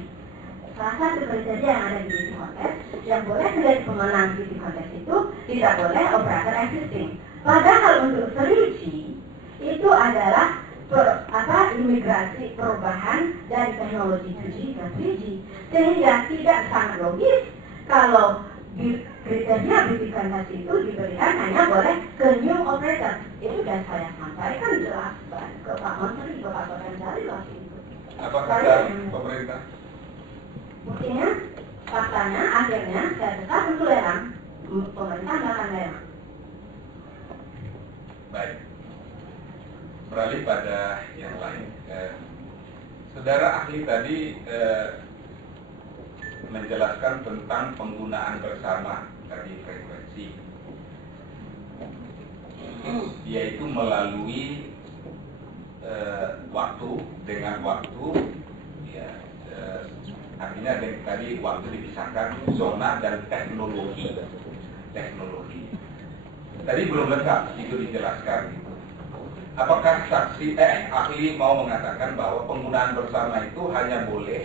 Salah satu kriteria yang ada di beauty contest yang boleh menjadi pemenang beauty contest itu tidak boleh operator existing. Padahal untuk 3G itu adalah imigrasi perubahan dari teknologi 2G ke 3G sehingga tidak sangat logis kalau kriteria BPKS itu diberikan hanya boleh ke new operator. Itu sudah saya sampaikan jelas ke Pak Menteri, ke Pak Kapolri waktu itu. Apa kata pemerintah? Buktinya, faktanya, akhirnya saya tetap untuk lelang. Pemerintah nggak akan lelang. Baik. Beralih pada yang lain. Saudara ahli tadi menjelaskan tentang penggunaan bersama dari frekuensi, yaitu melalui waktu dengan waktu, ya, artinya tadi waktu dipisahkan, zona dan teknologi. Tadi belum lengkap itu dijelaskan. Apakah ahli mau mengatakan bahwa penggunaan bersama itu hanya boleh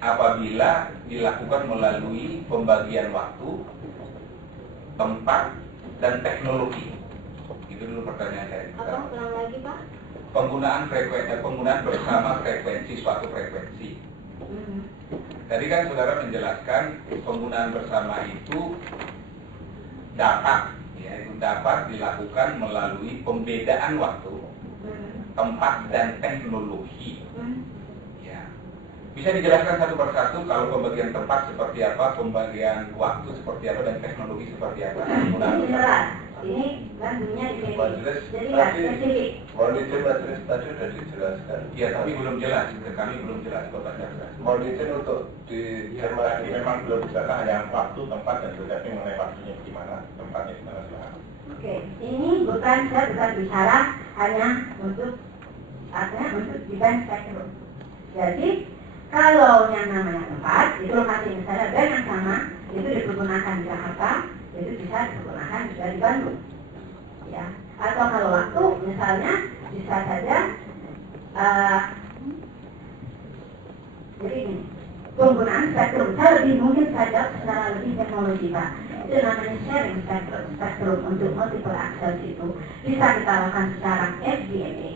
apabila dilakukan melalui pembagian waktu, tempat, dan teknologi? Itu dulu pertanyaan saya. Apa ulang lagi, Pak? Penggunaan bersama frekuensi, suatu frekuensi. Tadi kan saudara menjelaskan penggunaan bersama itu dapat dilakukan melalui pembedaan waktu, tempat, dan teknologi. Ya. Bisa dijelaskan satu persatu kalau pembagian tempat seperti apa, pembagian waktu seperti apa, dan teknologi seperti apa? Penggunaan bersama. Ini kan dunia di sini. Majelis Jadi nggak tadi, spesifik. mohon izin majelis tadi sudah dijelaskan. Ya, tapi belum jelas. Kami belum jelas Bapak Jaksa. Mohon izin untuk dicermati. Memang belum bisa hanya waktu, tempat, dan juga mengenai waktunya gimana, tempatnya gimana, silakan. Oke, ini saya bukan bicara hanya untuk di band spektrum. Jadi kalau yang namanya tempat itu lokasi misalnya band yang sama itu dipergunakan di Jakarta, itu bisa digunakan juga di Bandung, ya. Atau kalau waktu misalnya bisa saja jadi ini penggunaan spektrum saya mungkin saja secara lebih teknologi, Pak. Itu namanya sharing spektrum untuk multiple access itu bisa kita lakukan secara FDMA,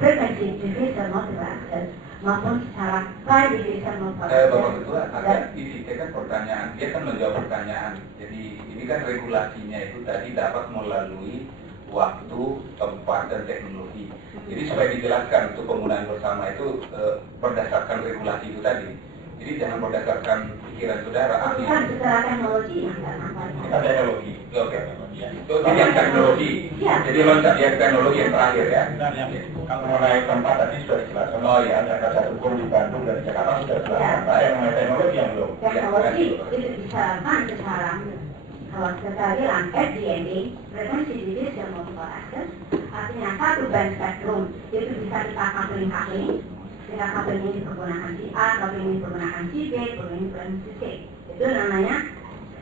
frequency division multiple access, maupun secara high division multiple access. Bapak Ketua, ada kan pertanyaan, dia kan menjawab pertanyaan. Jadi ini kan regulasinya itu tadi dapat melalui waktu, tempat, dan teknologi. Jadi supaya dijelaskan untuk penggunaan bersama itu berdasarkan regulasi itu tadi. Jadi jangan berdasarkan pikiran saudara. Bukan secara teknologi yang nggak nampak. Kita teknologi. Oke. Jadi yang teknologi. Jadi loncat yang teknologi yang terakhir ya. Kalau mengenai tempat tadi sudah dijelaskan. Oh iya. Ada satu pun di Bandung dan di Jakarta sudah dijelaskan. Nah, yang mengenai teknologi yang belum. Teknologi itu bisa secara kalau kita bilang FDMA, frekuensi division multiple access, artinya satu band spektrum itu bisa kita coupling. Jika kabel ini dipergunakan si A, kabel ini dipergunakan si B, kabel ini dipergunakan si C. Itu namanya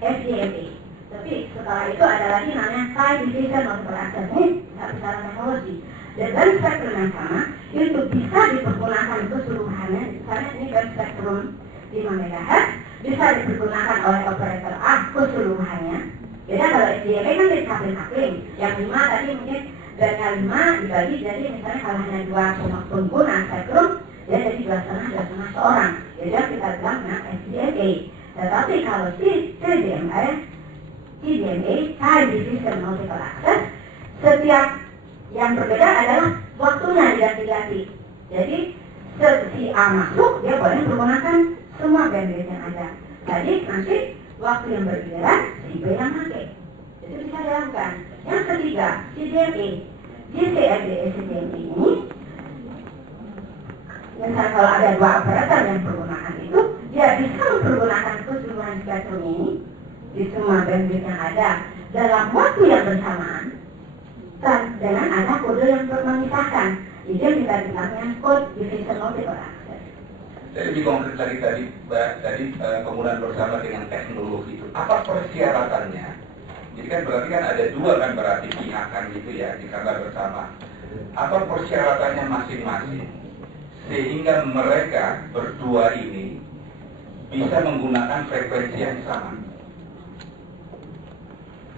FDMA. Tapi setelah itu ada lagi namanya high division multiple access. Ini secara teknologi. Dan band spektrum yang sama itu bisa dipergunakan keseluruhannya. Misalnya ini band spektrum 5 MHz bisa dipergunakan oleh operator A keseluruhannya. Beda kalau FDMA kan dari coupling. Yang 5 tadi mungkin bandnya 5 dibagi jadi misalnya kalau hanya 2 pengguna spektrum dia jadi 2,5 seorang. Jadi kita bilang FDMA. Tetapi kalau CDMA, high division multiple access, setiap yang berbeda adalah waktunya diganti-ganti. Jadi si A masuk, dia boleh menggunakan semua bandwidth yang ada. Jadi nanti waktu yang bergiliran si B yang pakai. Itu bisa dilakukan. Yang ketiga, CDMA. Di CDMA ini misalnya kalau ada 2 operator yang pergunakan itu, dia bisa mempergunakan keseluruhan spektrum ini di semua bandwidth yang ada dalam waktu yang bersamaan dan dengan ada kode yang memisahkan. Itu yang kita bilangnya code division multiple access. Jadi lebih konkret tadi penggunaan bersama dengan teknologi itu apa persyaratannya? Jadi kan berarti kan ada 2 kan berarti pihak kan gitu ya di kantor bersama. Apa persyaratannya masing-masing? Sehingga mereka berdua ini bisa menggunakan frekuensi yang sama.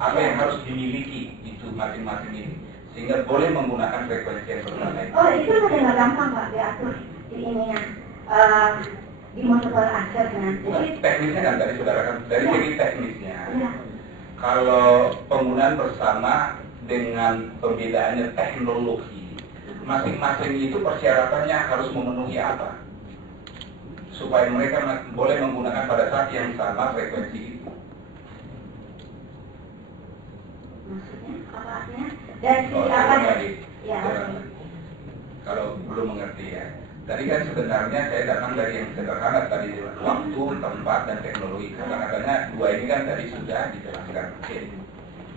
Apa yang harus dimiliki itu masing-masing ini sehingga boleh menggunakan frekuensi yang bersama itu? Oh itu nggak gampang Pak diatur di ininya. di multiple access-nya. Jadi teknisnya kan tadi saudara kan dari Ya. segi teknisnya. ya, Kalau penggunaan bersama dengan pembedaannya teknologi, masing-masing itu persyaratannya harus memenuhi apa? Supaya mereka boleh menggunakan pada saat yang sama frekuensi itu. maksudnya apa artinya? Dari Oh, sisi apa? lagi. Ya, oke. Kalau belum mengerti ya. Tadi kan sebenarnya saya datang dari yang sederhana tadi, waktu, tempat, dan teknologi. Kata-katanya dua ini kan tadi sudah dijelaskan. Oke.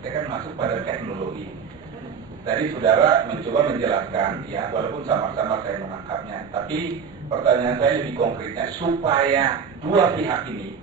Saya kan masuk pada teknologi. Tadi saudara mencoba menjelaskan, ya walaupun sama-sama saya menangkapnya. Tapi pertanyaan saya lebih konkretnya, supaya dua pihak ini,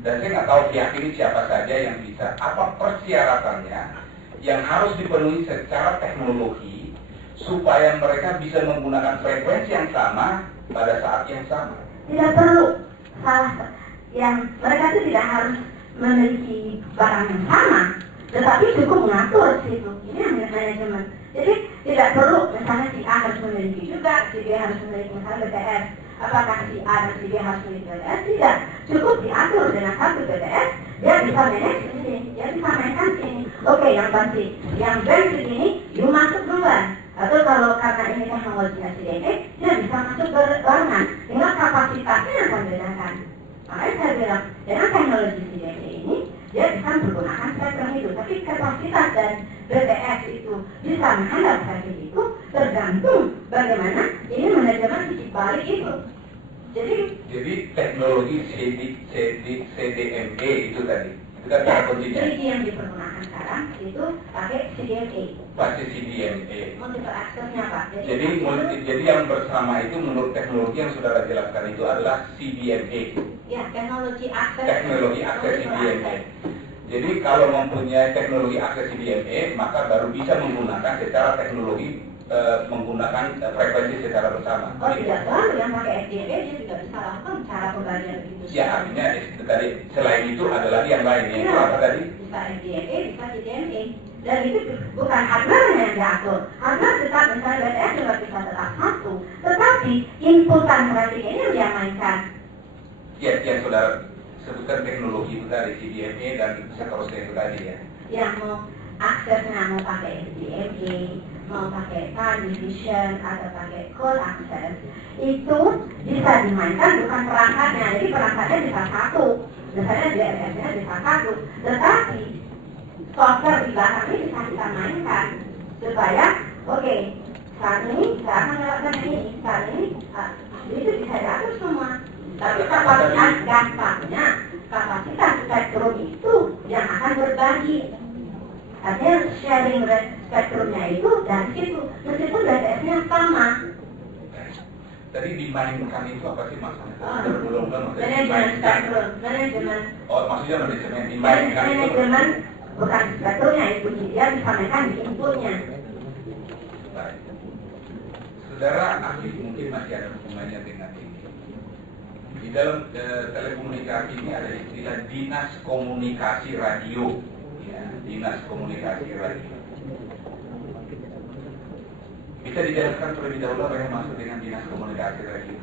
dan saya nggak tahu pihak ini siapa saja yang bisa, apa persyaratannya yang harus dipenuhi secara teknologi, supaya mereka bisa menggunakan frekuensi yang sama pada saat yang sama. Tidak perlu salah yang mereka itu tidak harus memiliki barang yang sama, tetapi cukup mengatur situ. Ini yang manajemen. Jadi tidak perlu misalnya si A harus memiliki juga, si B harus memiliki misalnya BTS. Apakah si A dan si B harus memiliki BTS? Tidak. Cukup diatur dengan satu BTS, dia bisa manage di sini, dia bisa mainkan sini. Oke, yang pasti, yang band segini, you masuk duluan. Atau kalau karena ini teknologinya CDMA, dia bisa masuk barengan. Tinggal kapasitasnya yang akan bedakan. Makanya saya bilang, dengan teknologi CDMA ini, dia bisa menggunakan spektrum itu. Tapi kapasitas dan BTS itu bisa menghandle spektrum itu tergantung bagaimana ini manajemen di balik itu. Jadi teknologi CDMA itu tadi, itu kan cara kuncinya. 3G yang dipergunakan sekarang itu pakai CDMA. Pasti CDMA. Multiple access-nya Pak. Jadi yang bersama itu menurut teknologi yang saudara jelaskan itu adalah CDMA. Ya, teknologi akses. Teknologi akses CDMA. Jadi kalau mempunyai teknologi akses CDMA, maka baru bisa menggunakan secara teknologi menggunakan frekuensi secara bersama. Oh tidak selalu yang pakai SDMA dia juga bisa lakukan cara pembagian begitu. Ya artinya tadi selain itu ada lagi yang lain. Itu apa tadi? Bisa SDMA, bisa CDMA. Dan itu bukan hardware yang diatur. Hardware tetap misalnya BTS juga bisa tetap satu. Tetapi inputan traffic ini yang dia mainkan. Ya, yang saudara sebutkan teknologi itu tadi CDMA dan seterusnya itu tadi ya. Yang mau aksesnya mau pakai SDMA, mau pakai time division atau pakai code access, itu bisa dimainkan bukan perangkatnya. Jadi perangkatnya bisa satu, misalnya DRS-nya bisa satu, tetapi software di belakang ini bisa kita mainkan supaya oke, saat ini saya akan melakukan ini, saat ini itu bisa diatur semua. Tapi kapasitas gampangnya, kapasitas spektrum itu yang akan berbagi. Artinya sharing spektrumnya itu dari situ, meskipun BTS-nya sama. Tadi dimainkan itu apa sih maksudnya? Manajemen spektrum, manajemen. Oh, maksudnya manajemen dimainkan itu. Manajemen bukan spektrumnya itu, dia bisa mainkan di inputnya. Baik. Saudara ahli mungkin masih ada hubungannya dengan ini. Di dalam telekomunikasi ini ada istilah dinas komunikasi radio. Dinas komunikasi radio. Bisa dijelaskan terlebih dahulu apa yang maksud dengan dinas komunikasi radio?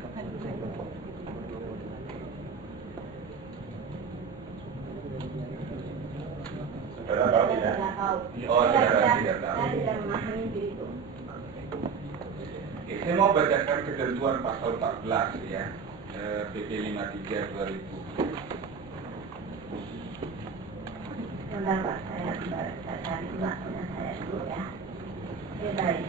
Saudara tahu tidak? Tidak tahu. Oh, saudara tidak tahu. Saya tidak memahami itu. Oke, saya mau bacakan ketentuan pasal 14 ya, PP 53 2000. Sebentar Pak, saya cari dulu akun saya dulu ya. Oke, baik.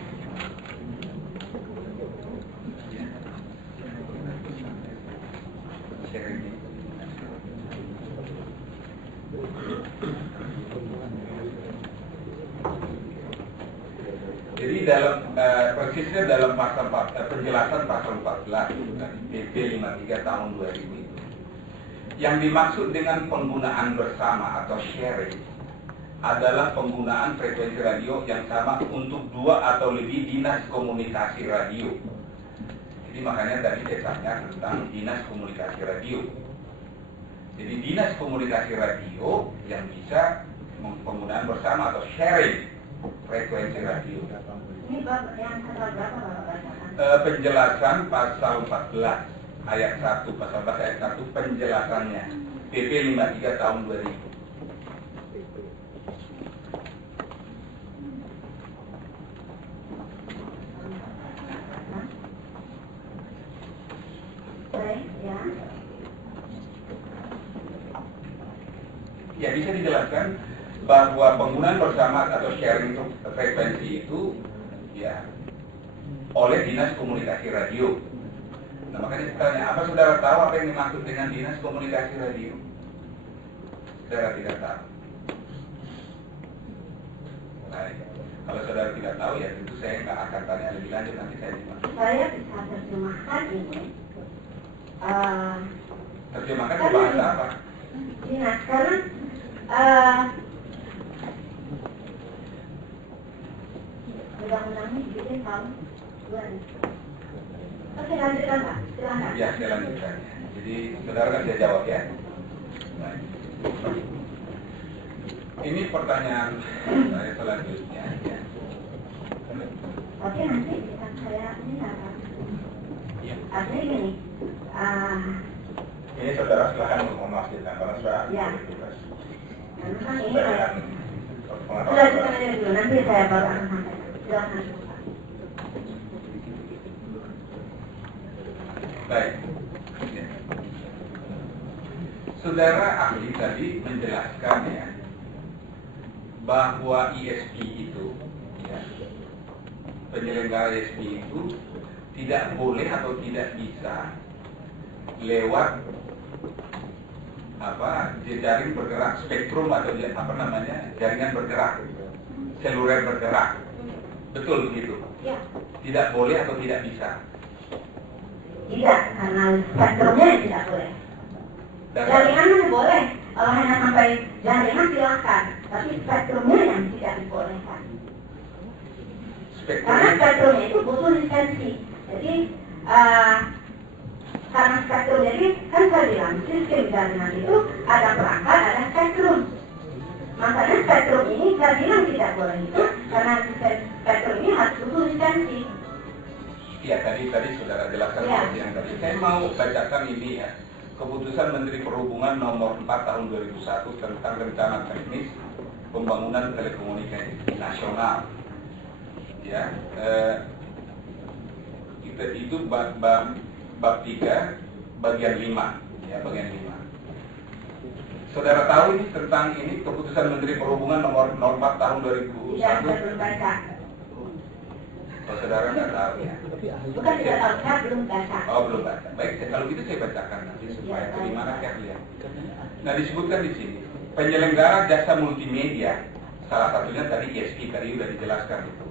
Jadi dalam persisnya dalam pasal penjelasan pasal 14 PP 53 tahun 2000 itu, yang dimaksud dengan penggunaan bersama atau sharing adalah penggunaan frekuensi radio yang sama untuk dua atau lebih dinas komunikasi radio. Jadi makanya tadi saya tanya tentang dinas komunikasi radio. Jadi dinas komunikasi radio yang bisa penggunaan bersama atau sharing frekuensi radio. Ini Bapak yang pasal berapa Bapak bacakan? Penjelasan pasal 14 ayat 1, pasal 14 ayat 1 penjelasannya. PP 53 tahun 2000. Ya. Ya, bisa dijelaskan bahwa penggunaan bersama atau sharing frekuensi itu ya oleh Dinas Komunikasi Radio. Nah, makanya saya tanya, apa saudara tahu apa yang dimaksud dengan Dinas Komunikasi Radio? Saudara tidak tahu. Baik. Kalau saudara tidak tahu, ya tentu saya nggak akan tanya lebih lanjut, nanti saya dimaksud. Saya bisa terjemahkan ini. Terjemahkan ke bahasa apa? Dinas, karena undang-undang ini dibikin tahun 2000. Oke, lanjutkan Pak, silahkan. Ya, saya lanjutkan. Jadi saudara kan bisa jawab ya. Baik. Ini pertanyaan saya selanjutnya. Ya. Oke, nanti kita saya ini apa? Ya. Artinya gini, Ini saudara silahkan untuk memastikan karena saya Ya. bebas. karena kan ini Saya kan dengan sudah kita aja dulu, nanti saya baru akan sampaikan. Silahkan. Baik. Ya. Saudara ahli tadi menjelaskan ya bahwa ISP itu ya, penyelenggara ISP itu tidak boleh atau tidak bisa lewat jejaring bergerak, spektrum atau jaringan bergerak, seluler bergerak. Betul begitu? Ya. Tidak boleh atau tidak bisa? Tidak, karena spektrumnya tidak boleh. Jaringan mana boleh, kalau hanya sampai jaringan silahkan, tapi spektrumnya yang tidak dibolehkan. Karena spektrumnya itu butuh lisensi. Jadi karena spektrum, jadi kan saya bilang sistem jaringan itu ada perangkat, ada spektrum. Makanya spektrum ini saya bilang tidak boleh itu karena spektrum ini harus butuh lisensi. Ya, tadi saudara jelaskan Ya. seperti yang tadi. Saya mau bacakan ini ya. Keputusan Menteri Perhubungan nomor 4 tahun 2001 tentang rencana teknis pembangunan telekomunikasi nasional. Ya, itu bab 3 bagian 5, ya bagian 5. Saudara tahu ini tentang ini keputusan Menteri Perhubungan nomor 4 tahun 2001? Tidak, saya belum baca. Oh, saudara nggak tahu ya? Bukan tidak tahu, saya belum baca. Oh, belum baca. Baik, kalau gitu saya bacakan nanti supaya terima rakyat lihat. Nah, disebutkan di sini penyelenggara jasa multimedia, salah satunya tadi ISP tadi sudah dijelaskan itu,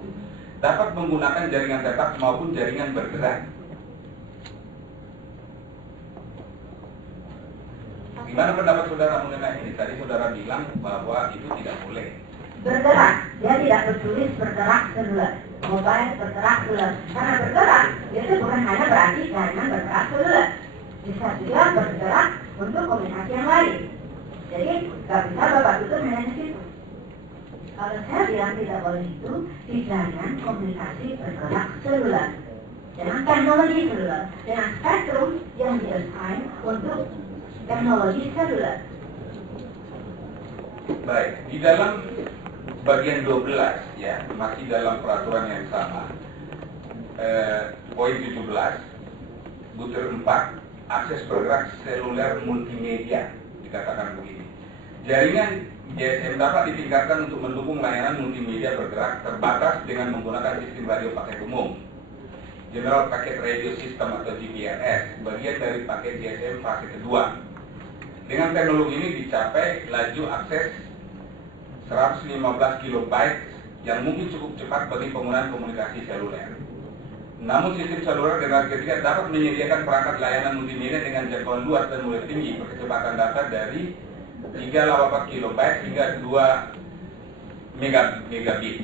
dapat menggunakan jaringan tetap maupun jaringan bergerak. Gimana pendapat saudara mengenai ini? Tadi saudara bilang bahwa itu tidak boleh. Bergerak, dia tidak bertulis bergerak seluler, mobile bergerak seluler. Karena bergerak itu bukan hanya berarti jaringan bergerak seluler, bisa juga bergerak untuk komunikasi yang lain. Jadi nggak bisa bapak tutup hanya di situ. Kalau saya bilang tidak boleh itu di jaringan komunikasi bergerak seluler dengan teknologi seluler, dengan spektrum yang diassign untuk teknologi seluler. Baik, di dalam bagian 12 ya, masih dalam peraturan yang sama. Poin 17 butir 4 akses bergerak seluler multimedia dikatakan begini. Jaringan GSM dapat ditingkatkan untuk mendukung layanan multimedia bergerak terbatas dengan menggunakan sistem radio paket umum. General Packet Radio System atau GPRS, bagian dari paket GSM fase kedua. Dengan teknologi ini dicapai laju akses 115 KB yang mungkin cukup cepat bagi penggunaan komunikasi seluler. Namun sistem seluler generasi ketiga dapat menyediakan perangkat layanan multimedia dengan jangkauan luas dan mulai tinggi berkecepatan data dari 384 KB hingga 2 megabit.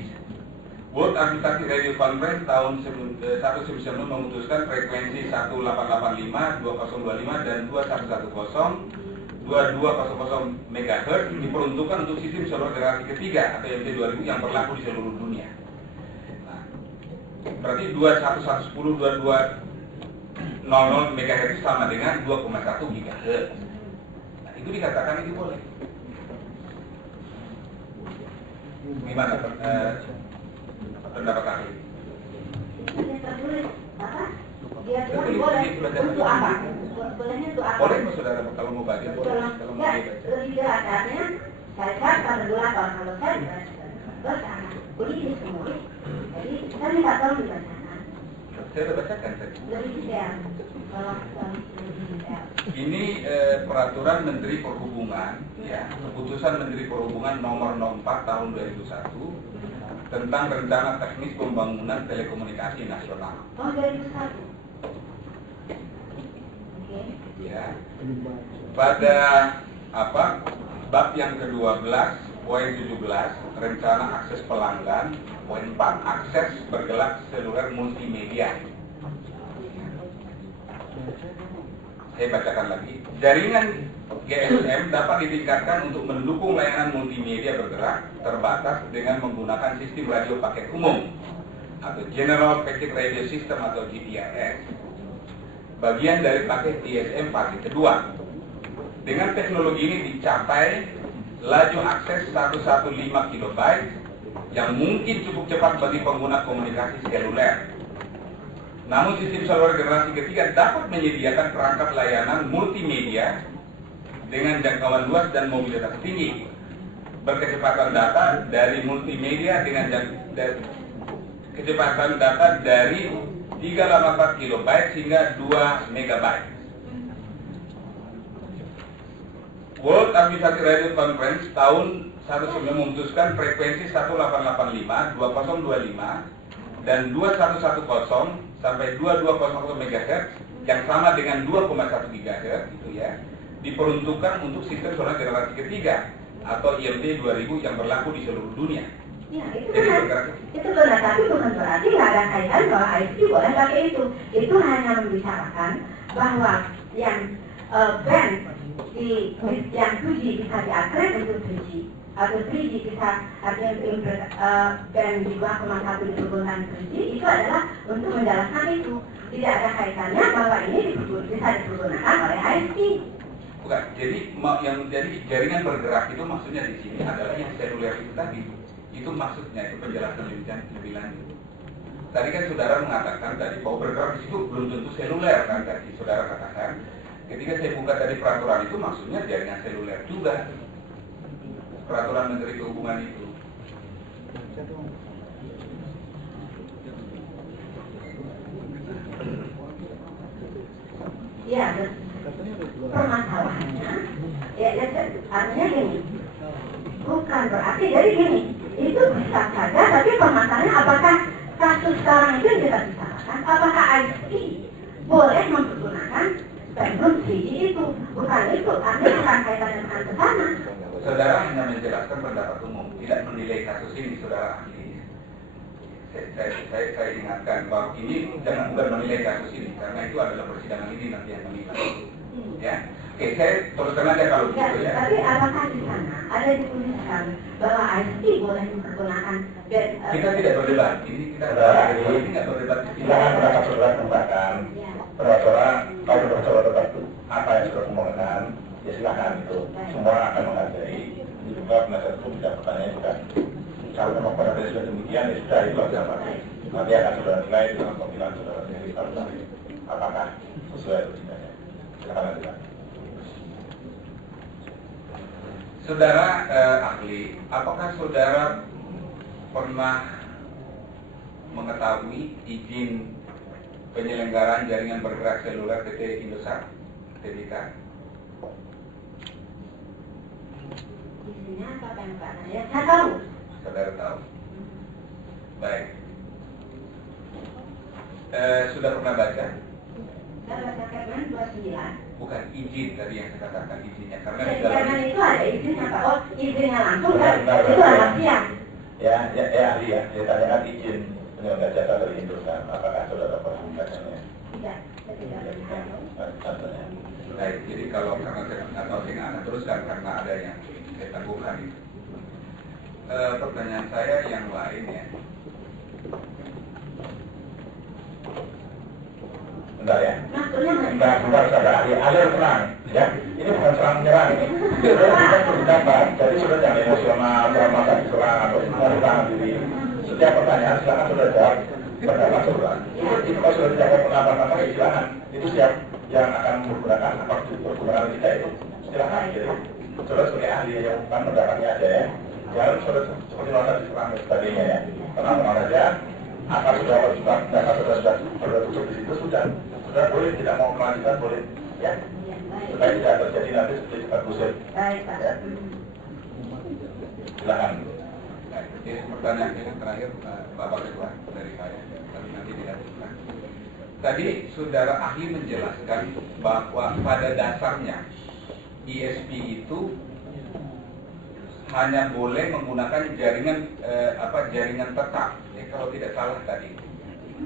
World Administrative Radio Conference tahun 1990 memutuskan frekuensi 1885, 2025 dan 2110 2200 MHz diperuntukkan untuk sistem seluler generasi ketiga atau MT 2000 yang berlaku di seluruh dunia. Nah, berarti 2110, 2260 00 MHz itu sama dengan 2,1 GHz. Nah, itu dikatakan itu boleh. Gimana pendapat ahli? Dia tertulis apa? Dia bilang boleh untuk apa? Bolehnya untuk apa? Boleh mas saudara kalau mau baca boleh. Kalau mau Ya, baca. lebih jelas artinya saya kan regulator kalau saya terus begitu semua. Jadi kita minta tolong dibacakan. Saya sudah bacakan tadi. Lebih detail. Tolong lebih detail. Ini peraturan Menteri Perhubungan, ya, keputusan Menteri Perhubungan nomor 04 tahun 2001 tentang rencana teknis pembangunan telekomunikasi nasional. Oh, 2001. Oke. Ya. Pada bab yang ke-12 poin 17 rencana akses pelanggan, poin 4 akses bergerak seluler multimedia. Saya bacakan lagi. Jaringan GSM dapat ditingkatkan untuk mendukung layanan multimedia bergerak terbatas dengan menggunakan sistem radio paket umum atau General Packet Radio System atau GPRS. Bagian dari paket GSM fase kedua. Dengan teknologi ini dicapai laju akses 115 KB yang mungkin cukup cepat bagi pengguna komunikasi seluler. Namun sistem seluler generasi ketiga dapat menyediakan perangkat layanan multimedia dengan jangkauan luas dan mobilitas tinggi, berkecepatan data dari multimedia dengan kecepatan data dari 384 KB hingga 2 MB. World Administrative Radio Conference tahun 1999 memutuskan frekuensi 1885, 2025 dan 2110 sampai 2200 MHz yang sama dengan 2,1 GHz itu ya, diperuntukkan untuk sistem seluler generasi ketiga atau IMT 2000 yang berlaku di seluruh dunia. Ya, itu benar, tapi bukan berarti nggak ada kaitan bahwa ISP boleh pakai itu. Itu hanya membicarakan bahwa yang band yang 2G bisa di-upgrade untuk 3G atau 3G bisa artinya band di 2,1 diturunkan 3G itu adalah untuk menjelaskan itu. Tidak ada kaitannya bahwa ini bisa dipergunakan oleh ISP. Bukan, jadi yang menjadi jaringan bergerak itu maksudnya di sini adalah yang seluler itu tadi. Itu maksudnya, itu penjelasan lebih lanjut. Tadi kan saudara mengatakan tadi bahwa bergerak di situ belum tentu seluler kan tadi saudara katakan. Ketika saya buka tadi peraturan itu maksudnya jaringan seluler juga. Peraturan Menteri Perhubungan itu. Ya, permasalahannya, ya artinya gini, bukan berarti jadi gini, itu bisa saja, tapi permasalahannya apakah kasus sekarang itu yang kita bicarakan, apakah ISP boleh mempergunakan spektrum 3G itu, bukan itu, artinya bukan kaitannya dengan ke sana. Saudara hanya menjelaskan pendapat umum, tidak menilai kasus ini, saudara ahli. Saya ingatkan bahwa ini jangan bukan menilai kasus ini, karena itu adalah persidangan ini nanti yang menilai. Ya, oke, saya teruskan aja kalau begitu ya. Tapi apakah di sana ada dituliskan bahwa ISP boleh mempergunakan kita tidak berdebat, ini kita ini nggak berdebat. Silakan pendapat saudara kembangkan. Saudara kalau saudara tetap apa yang sudah kemungkinan, ya silakan itu. Semua akan menghargai. Ini juga penasihat hukum tidak bertanya juga. Kalau memang pada sudah demikian, ya sudah itu aja Pak. Nanti akan saudara nilai dengan pemilihan saudara sendiri apakah sesuai atau tidaknya. Silakan lanjutkan. Saudara ahli, apakah saudara pernah mengetahui izin penyelenggaraan jaringan bergerak seluler PT Indosat TBK? izinnya apa yang Pak? Ya, saya tahu. Saudara tahu? Baik. Sudah pernah baca? Saya baca Permen 29. Bukan izin tadi yang saya katakan izinnya, karena Ya, di dalam Permen itu ada izinnya Pak. Oh, izinnya langsung kan? Itu rahasia. Ya ahli ya, saya tanyakan izin penyelenggara jasa dari Indosat. Apakah saudara pernah membacanya? Tidak, saya tidak melihat. Contohnya. baik, jadi kalau karena saya akan teruskan karena ada yang saya tangguhkan itu. Pertanyaan saya yang lain ya. Bentar ya. Maksudnya Bentar, saudara ahli. Alir tenang, ya. Ini bukan serang menyerang ini. Saudara kita berpendapat, jadi saudara jangan emosional, jangan masa diserang atau menyerang diri. Setiap pertanyaan silakan saudara jawab pendapat saudara. Itu kalau saudara tidak mau pendapat apa silakan. Itu siap yang akan menggunakan apa pergunakan kita itu silakan. Jadi saudara sebagai ahli yang bukan pendapatnya aja ya. Jangan saudara seperti masa diserang dan sebagainya ya. Tenang-tenang saja. Apa sudah tutup di situ sudah boleh tidak mau melanjutkan boleh ya supaya tidak terjadi nanti seperti cepat kusir. Baik, Pak. Ya. Silakan. Ini pertanyaan yang terakhir Bapak Ketua dari saya, tapi nanti dilanjutkan. Tadi saudara ahli menjelaskan bahwa pada dasarnya ISP itu hanya boleh menggunakan jaringan jaringan tetap. Ya, kalau tidak salah tadi.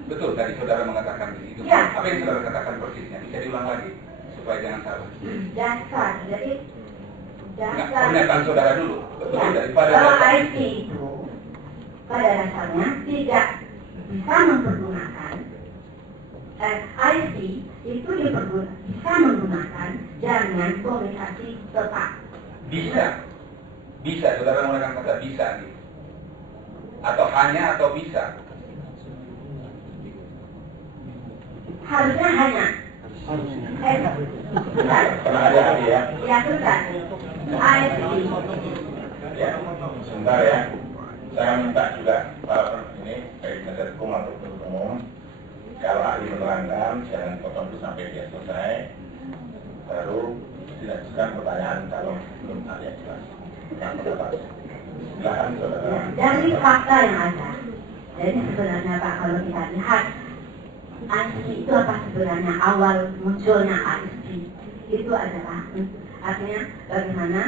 Betul tadi saudara mengatakan itu. Ya. Apa yang saudara katakan persisnya? Bisa diulang lagi supaya jangan salah. Dasar, jadi Enggak, dasar. pernyataan saudara dulu. Betul Ya, daripada kalau dasar. IT itu pada dasarnya tidak bisa mempergunakan IT itu bisa menggunakan jaringan komunikasi tetap. Bisa, saudara menggunakan kata bisa gitu. Atau hanya atau bisa. Harusnya hanya. Bentar. Tenang aja ahli ya. Ya, bentar. IT. Ya, sebentar ya. Saya minta juga ini baik penasihat hukum atau penuntut umum, kalau ahli menerangkan jangan potong dulu sampai dia selesai, baru dilanjutkan pertanyaan kalau belum ada yang jelas. Silakan saudara. Dari fakta yang ada, jadi sebenarnya Pak kalau kita lihat ISP itu apa sebenarnya awal munculnya ISP itu adalah artinya bagaimana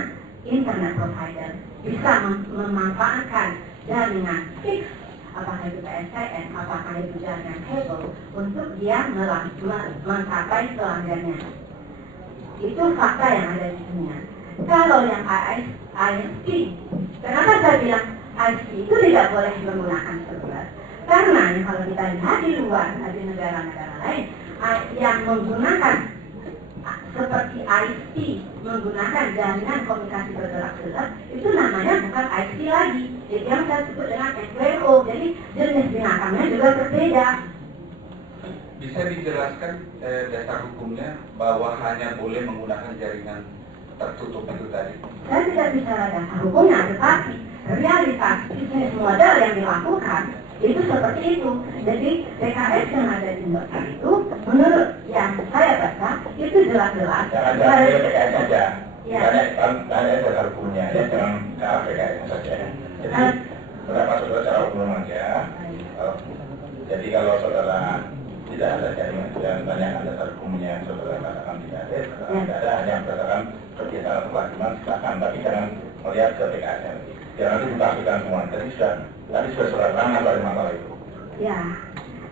internet provider bisa memanfaatkan jaringan fix, apakah itu PSTN, apakah itu jaringan kabel untuk dia mencapai pelanggannya. Itu fakta yang ada di dunia. Kalau yang ISP, kenapa saya bilang ISP itu tidak boleh menggunakan seluler? Karena kalau kita lihat di luar, di negara-negara lain, yang menggunakan seperti ISP, menggunakan jaringan komunikasi bergerak seluler, itu namanya bukan ISP lagi. Jadi yang saya sebut dengan MVNO, jadi jenis binatangnya juga berbeda. Bisa dijelaskan dasar hukumnya bahwa hanya boleh menggunakan jaringan tertutup itu tadi? Saya tidak bicara dasar hukumnya, tetapi realitas bisnis model yang dilakukan itu seperti itu. Jadi PKS yang ada di Indonesia itu, menurut yang saya baca, itu jelas-jelas. Jangan dari PKS saja. Ya. Tanya dasar hukumnya, ya jangan ke PKS saja. Jadi berapa saudara secara umum aja. Jadi kalau saudara tidak ada jaringan dan tanyakan dasar hukumnya, saudara katakan tidak ada, hanya berdasarkan kebiasaan kewajiban silakan, tapi jangan melihat ke PKS. Jangan ditafikan semua. Tadi sudah saudara terangkan dari masalah itu. Ya,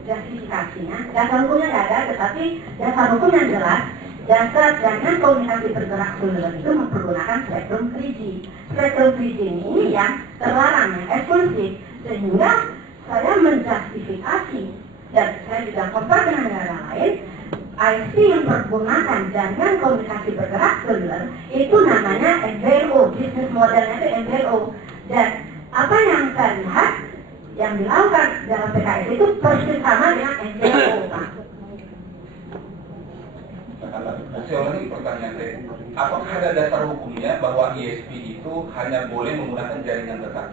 justifikasinya, dasar hukumnya tidak ada, tetapi dasar hukum yang jelas, dasar jaringan komunikasi bergerak seluler itu mempergunakan spektrum 3G. Spektrum 3G ini yang terlarang, yang eksklusif, sehingga saya menjustifikasi dan saya juga compare dengan negara lain, ISP yang menggunakan jaringan komunikasi bergerak seluler itu namanya MVNO, bisnis modelnya itu MVNO. Dan apa yang saya lihat yang dilakukan dalam PKS itu persis sama dengan MVNO, Pak. Saya ulangi pertanyaan saya. Apakah ada dasar hukumnya bahwa ISP itu hanya boleh menggunakan jaringan tetap?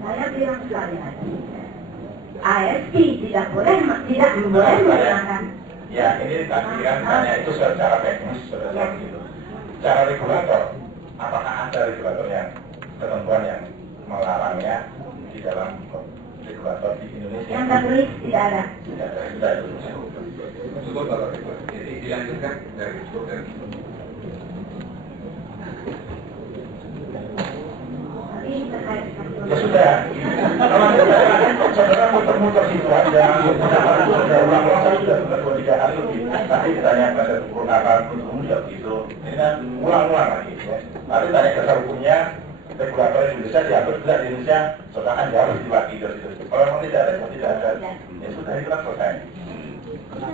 Saya bilang sekali lagi, ISP tidak boleh menggunakan. Ya, ini tadi kan tanya itu secara teknis seperti itu. Secara regulator, apakah ada regulator yang ketentuan yang melarangnya di dalam regulator di Indonesia? Yang tertulis tidak ada. Tidak ada, sudah itu. Cukup Bapak Ketua. Jadi dilanjutkan dari cukup dari. Tapi terkait Ya sudah. Kalau saudara muter-muter situ aja, sudah ulang-ulang saya sudah 2-3 kali lebih. Nanti ditanya pada apa hukum juga begitu. Ini kan ulang-ulang lagi. Nanti tanya dasar hukumnya, regulator Indonesia diatur tidak di Indonesia, saudara kan harus diwakili dari situ. Kalau memang tidak ada, tidak ada. Ya sudah itu kan selesai. Terima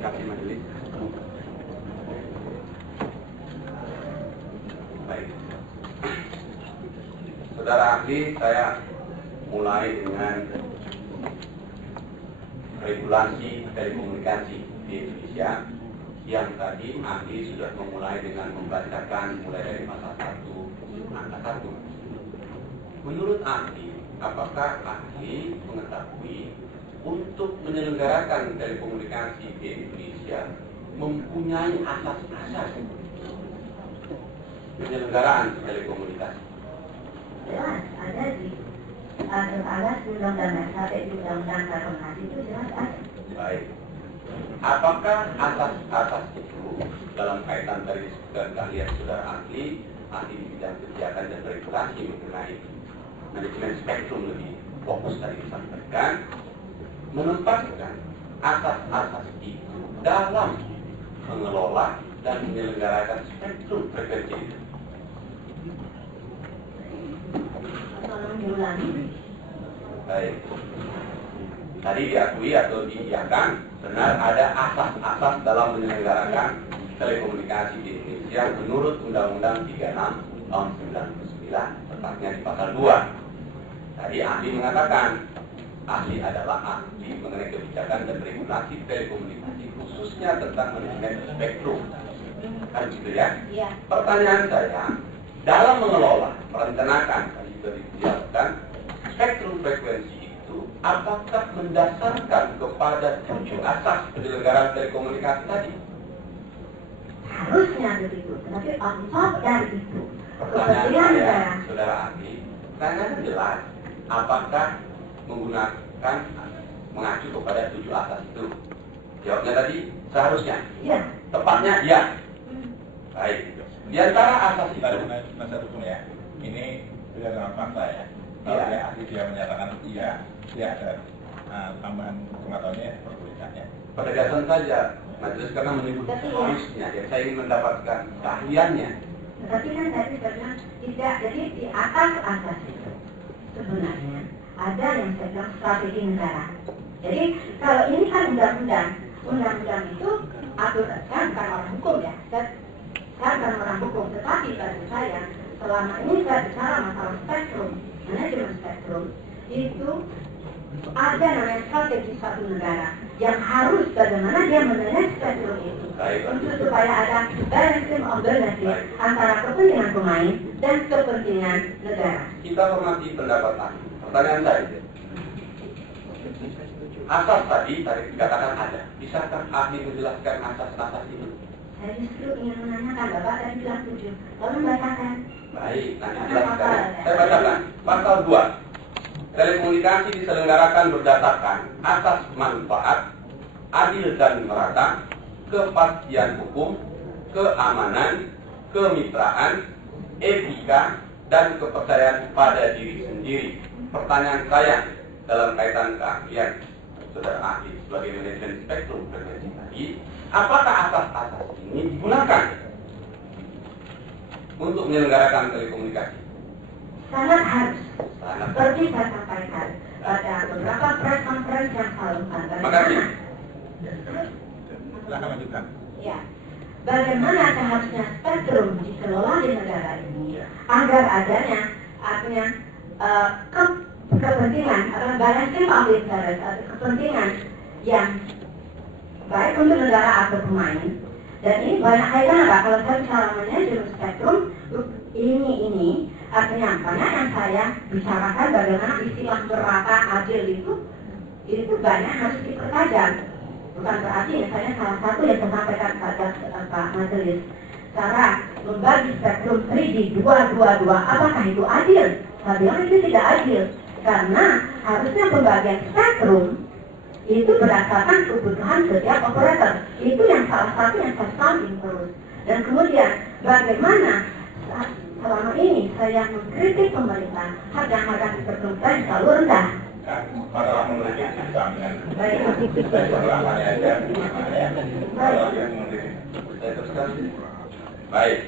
kasih majelis. Baik. Saudara ahli, saya mulai dengan regulasi telekomunikasi di Indonesia yang tadi ahli sudah memulai dengan membacakan mulai dari pasal 1 angka 1. Menurut ahli, apakah ahli mengetahui untuk menyelenggarakan telekomunikasi di Indonesia mempunyai asas-asas penyelenggaraan telekomunikasi? Jelas ada di asas undang-undang dasar di undang-undang telekomunikasi itu jelas ada. Baik. Apakah asas-asas itu dalam kaitan tadi disebutkan kalian saudara ahli di bidang kebijakan dan regulasi mengenai manajemen spektrum lebih fokus tadi disampaikan, menempatkan asas-asas itu dalam mengelola dan menyelenggarakan spektrum frekuensi itu? Tolong diulangi. Baik. Tadi diakui atau diiyakan benar ada asas-asas dalam menyelenggarakan telekomunikasi di Indonesia menurut Undang-Undang 36 tahun 99, tepatnya di pasal 2. Tadi ahli mengatakan, ahli adalah ahli mengenai kebijakan dan regulasi telekomunikasi khususnya tentang manajemen spektrum. Kan gitu ya? Iya. Pertanyaan saya, dalam mengelola, merencanakan, tadi sudah dijelaskan, spektrum frekuensi itu apakah mendasarkan kepada 7 asas penyelenggaraan telekomunikasi tadi? Harusnya begitu, tetapi on top dari itu Pertanyaan kepentingan saya, negara. saudara ahli, saya jelas apakah menggunakan mengacu kepada 7 asas itu? Jawabnya tadi seharusnya. Iya. Tepatnya ya. Baik. Di antara asas itu, Masa hukum ya, ini berdasarkan fakta ya. Kalau dia ahli dia menyatakan iya, dia ada tambahan pengetahuannya perbolehkannya. penegasan saja majelis karena menyebut harusnya, ya saya ingin mendapatkan keahliannya. Tetapi kan tadi saya bilang tidak, jadi di atas asas itu sebenarnya ada yang saya bilang strategi negara. Jadi kalau ini kan undang-undang itu aturan, saya bukan orang hukum ya, saya bukan orang hukum, tetapi bagi saya selama ini saya bicara masalah spektrum, manajemen spektrum itu ada namanya strategi satu negara yang harus bagaimana dia memanage spektrum itu untuk supaya ada balancing of benefit antara kepentingan pemain dan kepentingan negara. Kita hormati pendapat ahli. Pertanyaan saya, asas tadi dikatakan ada. Bisakah ahli menjelaskan asas-asas itu? Saya justru ingin menanyakan, Bapak tadi bilang 7, lalu bacakan. Baik, nanti jelaskan. Saya bacakan. Pasal 2. Telekomunikasi diselenggarakan berdasarkan asas manfaat, adil dan merata, kepastian hukum, keamanan, kemitraan, etika, dan kepercayaan pada diri sendiri. Pertanyaan saya dalam kaitan keahlian saudara ahli sebagai manajemen spektrum frekuensi tadi, apakah asas-asas ini digunakan untuk menyelenggarakan telekomunikasi? Sangat harus. Sangat. Seperti saya sampaikan pada beberapa press conference yang saya lakukan. Makasih. Silahkan lanjutkan. Ya, bagaimana seharusnya spektrum dikelola di negara ini agar adanya artinya kepentingan atau balancing of interest atau kepentingan yang baik untuk negara atau pemain. Dan ini banyak kaitan apa? Kalau saya bicara manajemen spektrum ini artinya banyak yang saya bicarakan bagaimana istilah merata adil itu banyak harus dipertajam. Bukan berarti misalnya salah satu yang saya sampaikan pada Pak Majelis, cara membagi spektrum 3 di 222, apakah itu adil? Saya bilang itu tidak adil, karena harusnya pembagian spektrum itu berdasarkan kebutuhan setiap operator. Itu yang salah satu yang saya samping terus. Dan kemudian bagaimana selama ini saya mengkritik pemerintah, harga spektrum saya selalu rendah. Masalah mengkritik bisa dengan Baik. perlahannya aja, makanya kalau yang mengkritik Saya teruskan. Baik.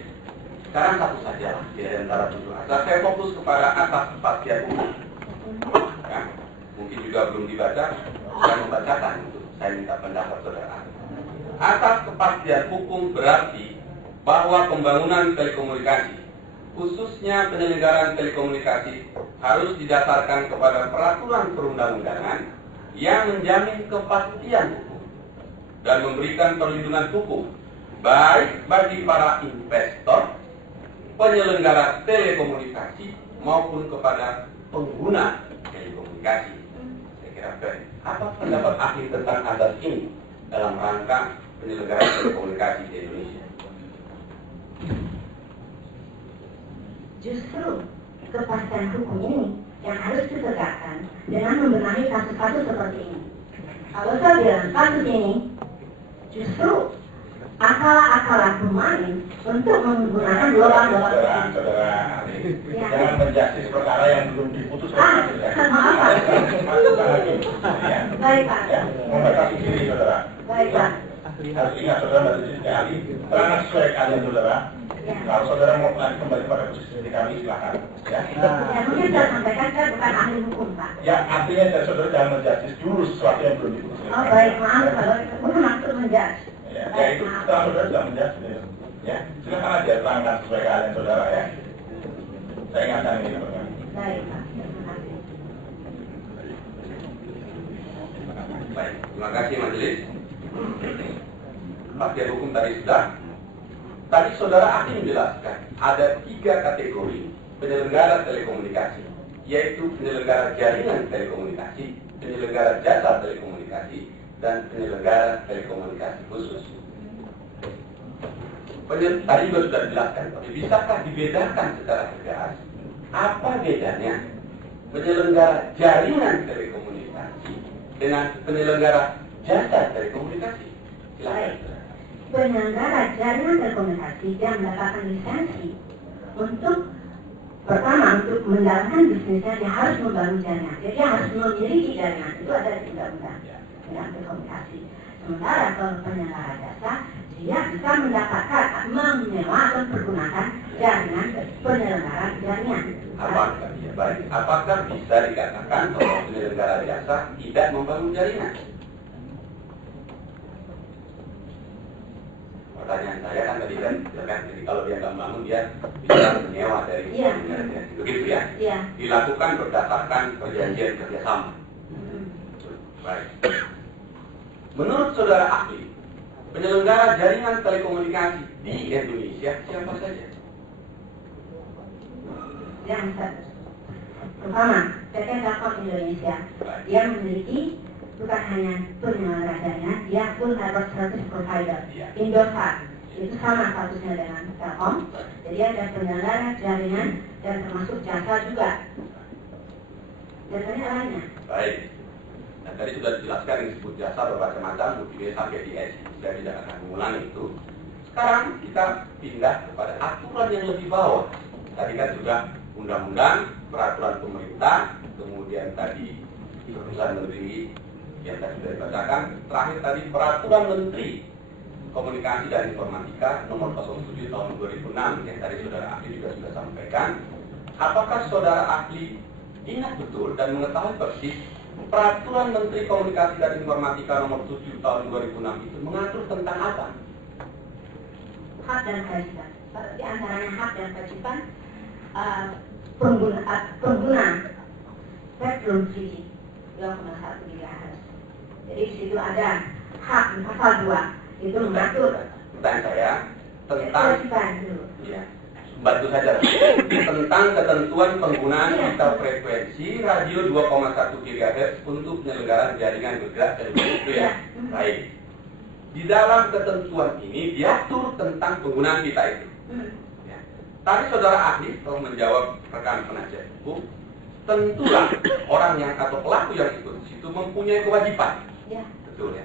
Sekarang satu saja lah di antara 7 asas. Saya fokus kepada asas kepastian hukum. Ya. mungkin juga belum dibaca, saya membacakan untuk saya minta pendapat saudara. Atas kepastian hukum berarti bahwa pembangunan telekomunikasi, khususnya penyelenggaraan telekomunikasi, harus didasarkan kepada peraturan perundang-undangan yang menjamin kepastian hukum dan memberikan perlindungan hukum baik bagi para investor, penyelenggara telekomunikasi maupun kepada pengguna telekomunikasi. Saya kira fair. Apa pendapat ahli tentang azas ini dalam rangka penyelenggaraan telekomunikasi di Indonesia? Justru kepastian hukum ini yang harus ditegakkan dengan membenahi kasus-kasus seperti ini. Kalau saya bilang kasus ini justru akal-akalan pemain untuk menggunakan dolar-dolar. Saudara, jangan menjustis perkara yang belum diputus. Maaf Pak. Baik Pak. Ya, membatasi diri saudara. Baik Pak. Harus ingat saudara majelis ahli, terangkan sesuai keahlian saudara. Ya. Kalau saudara mau lagi kembali pada posisi dari kami, silakan. Ya. Ya mungkin saya sampaikan saya bukan ahli hukum Pak. Ya, artinya saudara jangan menjustis dulu sesuatu yang belum diputus. Oh baik, maaf kalau itu bukan maksud menjudge. Ya, Baik, itu maaf. setelah saudara sudah menjustis. Ya, silakan aja terangkan sesuai keahlian saudara ya. Saya ingatkan ini kepada kami. Baik Pak. Terima kasih. Baik, terima kasih majelis. Kepastian hukum tadi sudah. Tadi saudara ahli menjelaskan ada 3 kategori penyelenggara telekomunikasi, yaitu penyelenggara jaringan telekomunikasi, penyelenggara jasa telekomunikasi, dan penyelenggara telekomunikasi khusus. Tadi juga sudah dijelaskan, tapi bisakah dibedakan secara tegas apa bedanya penyelenggara jaringan telekomunikasi dengan penyelenggara jasa telekomunikasi? Silakan. Penyelenggara jaringan telekomunikasi yang mendapatkan lisensi untuk pertama untuk menjalankan bisnisnya dia harus membangun jaringan. Jadi dia harus memiliki jaringan. Itu ada di undang-undang telekomunikasi. Sementara kalau penyelenggara jasa dia bisa mendapatkan menyewa atau menggunakan jaringan penyelenggara jaringan. Apakah bisa dikatakan bahwa penyelenggara jasa tidak membangun jaringan? Pertanyaan saya kan tadi kan, jadi kalau dia nggak bangun dia bisa menyewa dari penyelenggara jasa, begitu ya? Iya. Dilakukan berdasarkan perjanjian kerjasama. Baik. Menurut saudara ahli, penyelenggara jaringan telekomunikasi di Indonesia siapa saja? Yang pertama, PT Telkom Indonesia, dia memiliki bukan hanya penyelenggara jaringan, dia full network service provider, Indosat. Itu sama statusnya dengan Telkom. Jadi ada penyelenggara jaringan dan termasuk jasa juga. Jasanya lainnya. Baik. Dan tadi sudah dijelaskan yang disebut jasa bermacam-macam, multimedia sampai di S. Saya tidak akan mengulangi itu. Sekarang kita pindah kepada aturan yang lebih bawah. Tadi kan sudah undang-undang, peraturan pemerintah, kemudian tadi keputusan menteri yang tadi sudah dibacakan, terakhir tadi peraturan menteri komunikasi dan informatika nomor 07 tahun 2006 yang tadi saudara ahli juga sudah sampaikan. Apakah saudara ahli ingat betul dan mengetahui persis peraturan menteri komunikasi dan informatika nomor 7 tahun 2006 itu mengatur tentang apa? Hak dan kewajiban. Di antaranya hak dan kewajiban pengguna spektrum 3G 2,1 GHz. Jadi di situ ada hak pasal 2 itu mengatur. Pertanyaan saya tentang kewajiban dulu. Ya, bantu saja tentang ketentuan penggunaan pita frekuensi radio 2,1 GHz untuk penyelenggaraan jaringan bergerak seluler itu ya. Baik. Di dalam ketentuan ini diatur tentang penggunaan pita itu. Ya. Tadi saudara ahli telah menjawab rekan penasihat hukum, tentulah orang yang atau pelaku yang ikut di situ mempunyai kewajiban. Ya. Betul ya.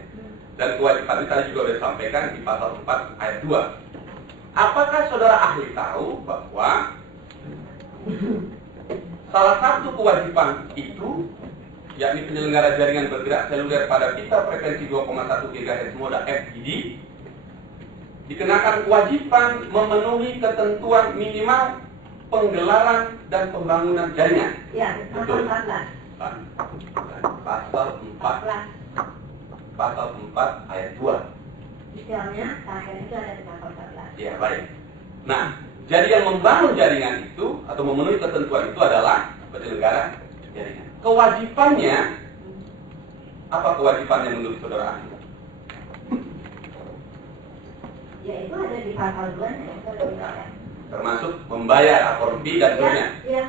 Dan kewajiban itu tadi juga sudah disampaikan di pasal 4 ayat 2. Apakah saudara ahli tahu bahwa salah satu kewajiban itu, yakni penyelenggara jaringan bergerak seluler pada pita frekuensi 2,1 GHz moda FDD, dikenakan kewajiban memenuhi ketentuan minimal penggelaran dan pembangunan jaringan? Ya, pasal 14. pasal 4 ayat 2. Istilahnya terakhir itu ada di pasal 14. Ya, baik. Nah, jadi yang membangun jaringan itu atau memenuhi ketentuan itu adalah penyelenggara jaringan. Kewajibannya, apa kewajibannya menurut saudara ahli? Ya itu ada di pasal 2-nya. Termasuk membayar akor fee dan seterusnya,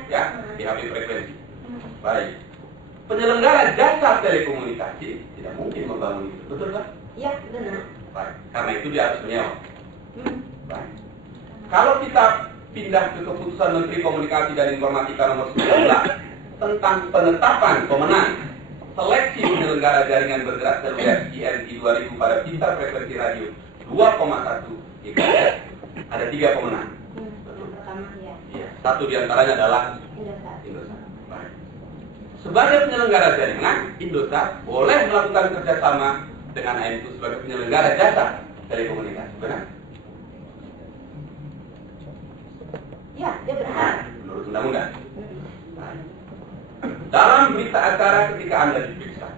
ya. PHP frekuensi. Baik. Penyelenggara jasa telekomunikasi tidak mungkin membangun itu, betul kan? Iya, benar. Baik. Karena itu dia harus menyewa. Baik. Kalau kita pindah ke keputusan Menteri Komunikasi dan Informatika nomor 19 tentang penetapan pemenang seleksi penyelenggara jaringan bergerak seluler INT 2000 pada pintar frekuensi radio 2,1 GHz, ada 3 pemenang. Yang pertama ya. Iya, satu diantaranya adalah Indosat. Baik. Sebagai penyelenggara jaringan, Indosat boleh melakukan kerjasama dengan AM2 sebagai penyelenggara jasa telekomunikasi, benar? Ya, dia berhak. Menurut undang-undang. Baik. Dalam berita acara ketika Anda diperiksa,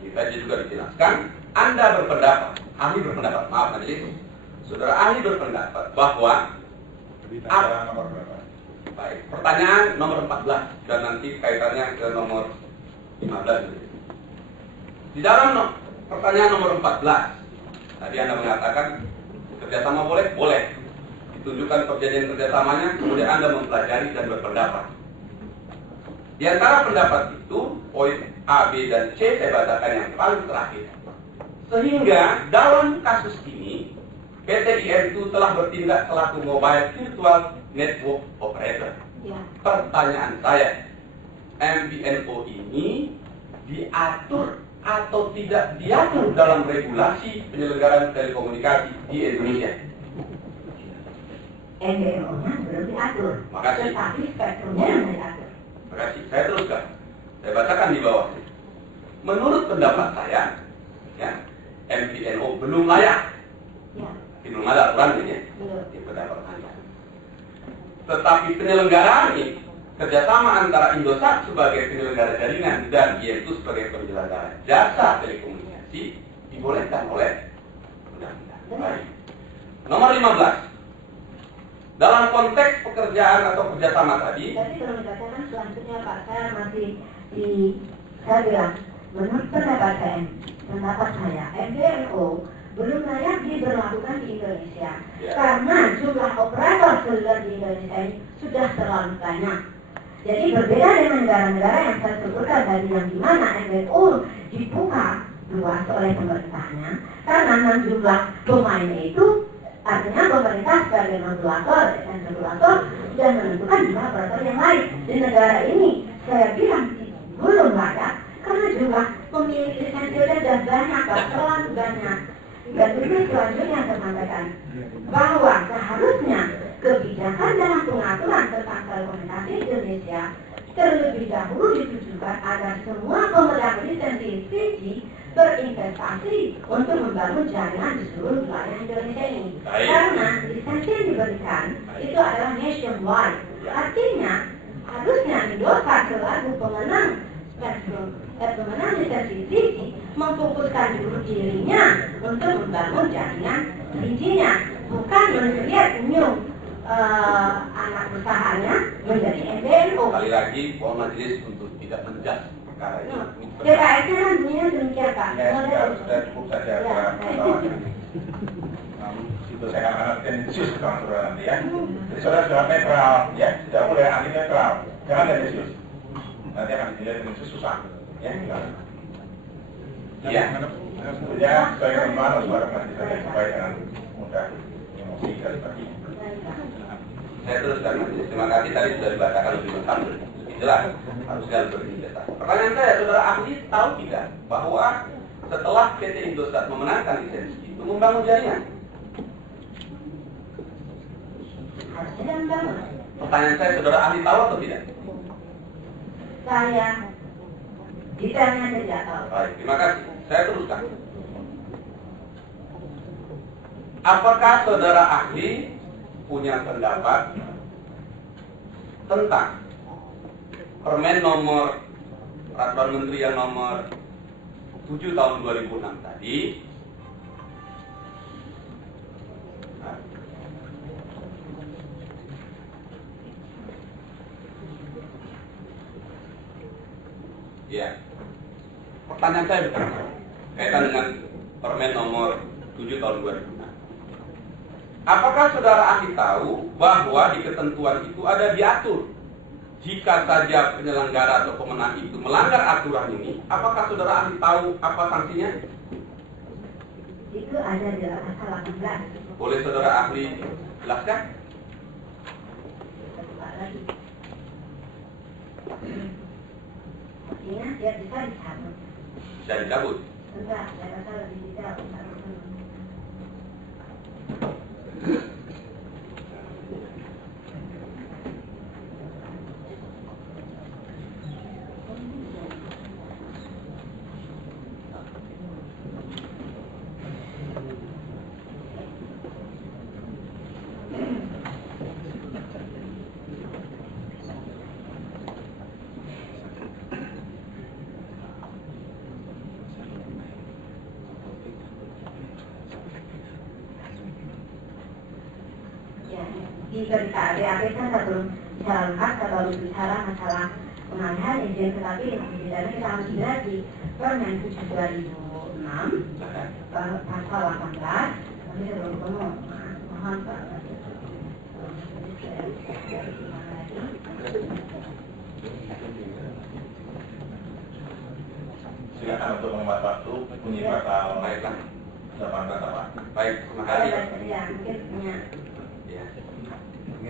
kita juga dijelaskan, Anda berpendapat, ahli berpendapat, maaf majelis, saudara ahli berpendapat bahwa Berita acara nomor berapa? baik, pertanyaan nomor 14 dan nanti kaitannya ke nomor 15. Di dalam pertanyaan nomor 14, tadi Anda mengatakan kerjasama boleh? Boleh. Ditunjukkan perjanjian kerjasamanya, kemudian Anda mempelajari dan berpendapat. Di antara pendapat itu, poin A, B, dan C saya bacakan yang paling terakhir. Sehingga dalam kasus ini, PT INTU telah bertindak selaku Mobile Virtual Network Operator. Ya. Pertanyaan saya, MVNO ini diatur atau tidak diatur dalam regulasi penyelenggaraan telekomunikasi di Indonesia? MVNO-nya belum diatur. Makasih. Tetapi spektrumnya yang diatur. Terima kasih. Saya teruskan. Saya bacakan di bawah. Menurut pendapat saya, ya, MVNO belum layak. Ya. Belum ada aturan ini, Belum. di pendapat Anda. Tetapi penyelenggaraan ini, kerjasama antara Indosat sebagai penyelenggara jaringan dan INTU sebagai penyelenggara jasa telekomunikasi dibolehkan oleh undang-undang. Baik. Nomor 15. Dalam konteks pekerjaan atau kerjasama tadi, Jadi belum dibacakan selanjutnya Pak, saya bilang, menurut pendapat saya, MVNO belum layak diberlakukan di Indonesia. Ya. Karena jumlah operator seluler di Indonesia ini sudah terlalu banyak. Jadi berbeda dengan negara-negara yang saya sebutkan tadi, yang dimana MVNO dibuka luas oleh pemerintahnya, karena jumlah pemainnya itu, artinya pemerintah sebagai regulator dan regulator sudah menentukan jumlah operator yang lain. Di negara ini saya bilang belum layak karena jumlah pemilik lisensi sudah banyak, terlalu banyak. Dan ini selanjutnya saya sampaikan bahwa seharusnya kebijakan dalam pengaturan tentang telekomunikasi Indonesia terlebih dahulu ditujukan agar semua pemegang lisensi 3G berinvestasi untuk membangun jaringan di seluruh wilayah Indonesia ini. Baik. Karena lisensi yang diberikan itu adalah nationwide. Artinya harusnya Indosat selaku pemenang lisensi 3G memfokuskan dulu dirinya untuk membangun jaringan 3G-nya, bukan men-create new anak usahanya menjadi MVNO. kali lagi mohon majelis untuk tidak menjudge perkara ini. DKS-nya kan bunyinya demikian Pak. Ya, sudah cukup saja. Ya. Itu saya katakan tendensius ke saudara nanti ya. Jadi saudara sudah netral, ya, tidak boleh anti netral, jangan tendensius. Nanti akan dinilai tendensius susah, ya. Iya. Tentunya sebagai teman harus bareng saja supaya dengan mudah emosi kali tadi. Saya teruskan majelis. Terima kasih tadi sudah dibacakan lebih lengkap, lebih jelas. Harusnya lebih jelas. Pertanyaan saya, saudara ahli tahu tidak bahwa setelah PT Indosat memenangkan lisensi itu membangun jaringan? Harusnya dia membangun. Pertanyaan saya, saudara ahli tahu atau tidak? Saya detailnya tidak tahu. Baik, terima kasih. Saya teruskan. Apakah saudara ahli punya pendapat tentang Permen nomor Peraturan Menteri yang nomor 7 tahun 2006 tadi, ya, pertanyaan saya bukan kaitan dengan Permen nomor 7 tahun 2006. Apakah saudara ahli tahu bahwa di ketentuan itu ada diatur jika saja penyelenggara atau pemenang itu melanggar aturan ini, apakah saudara ahli tahu apa sanksinya? Itu ada di pasal 18. Boleh saudara ahli jelaskan? Lagi. Artinya dia bisa dicabut. Bisa dicabut? Enggak, saya rasa lebih detail. Di berita BAP kan kita belum bicara lengkap, kita baru bicara masalah pengalihan izin, tetapi di dalamnya kita harus lihat di Permen 7 2006 pasal 18. Tapi saya belum ketemu, mohon Pak. Silakan untuk menghemat waktu, bunyi pasal Baiklah. 18 apa? Baik, terima kasih. Ya, mungkin punya. Ya.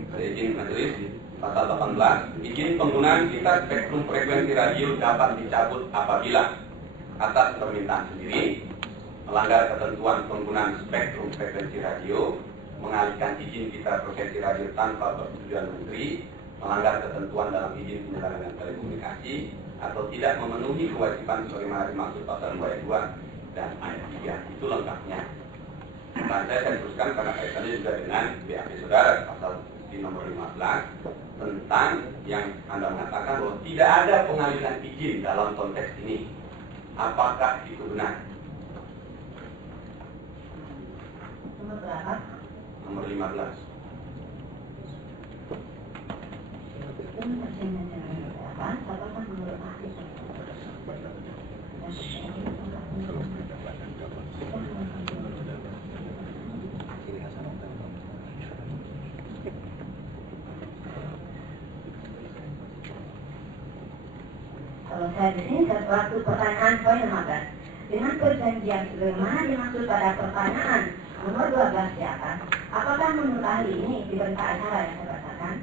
Saya izin majelis pasal 18, izin penggunaan kita spektrum frekuensi radio dapat dicabut apabila atas permintaan sendiri melanggar ketentuan penggunaan spektrum frekuensi radio, mengalihkan izin kita frekuensi radio tanpa persetujuan menteri, melanggar ketentuan dalam izin penyelenggaraan telekomunikasi, atau tidak memenuhi kewajiban sebagaimana dimaksud pasal 2 ayat 2 dan ayat 3. Itu lengkapnya. Nah, saya teruskan karena kaitannya juga dengan BAP saudara pasal di nomor 15 tentang yang Anda mengatakan bahwa tidak ada pengalihan izin dalam konteks ini. Apakah itu benar? Nomor berapa? Nomor 15. Ini terjadi dengan berapa? Apakah menurut ahli? Kalau saya di sini suatu pertanyaan poin 15. Dengan perjanjian sebagaimana dimaksud pada pertanyaan nomor 12 di atas, apakah menurut ahli ini di berita acara yang saya bacakan,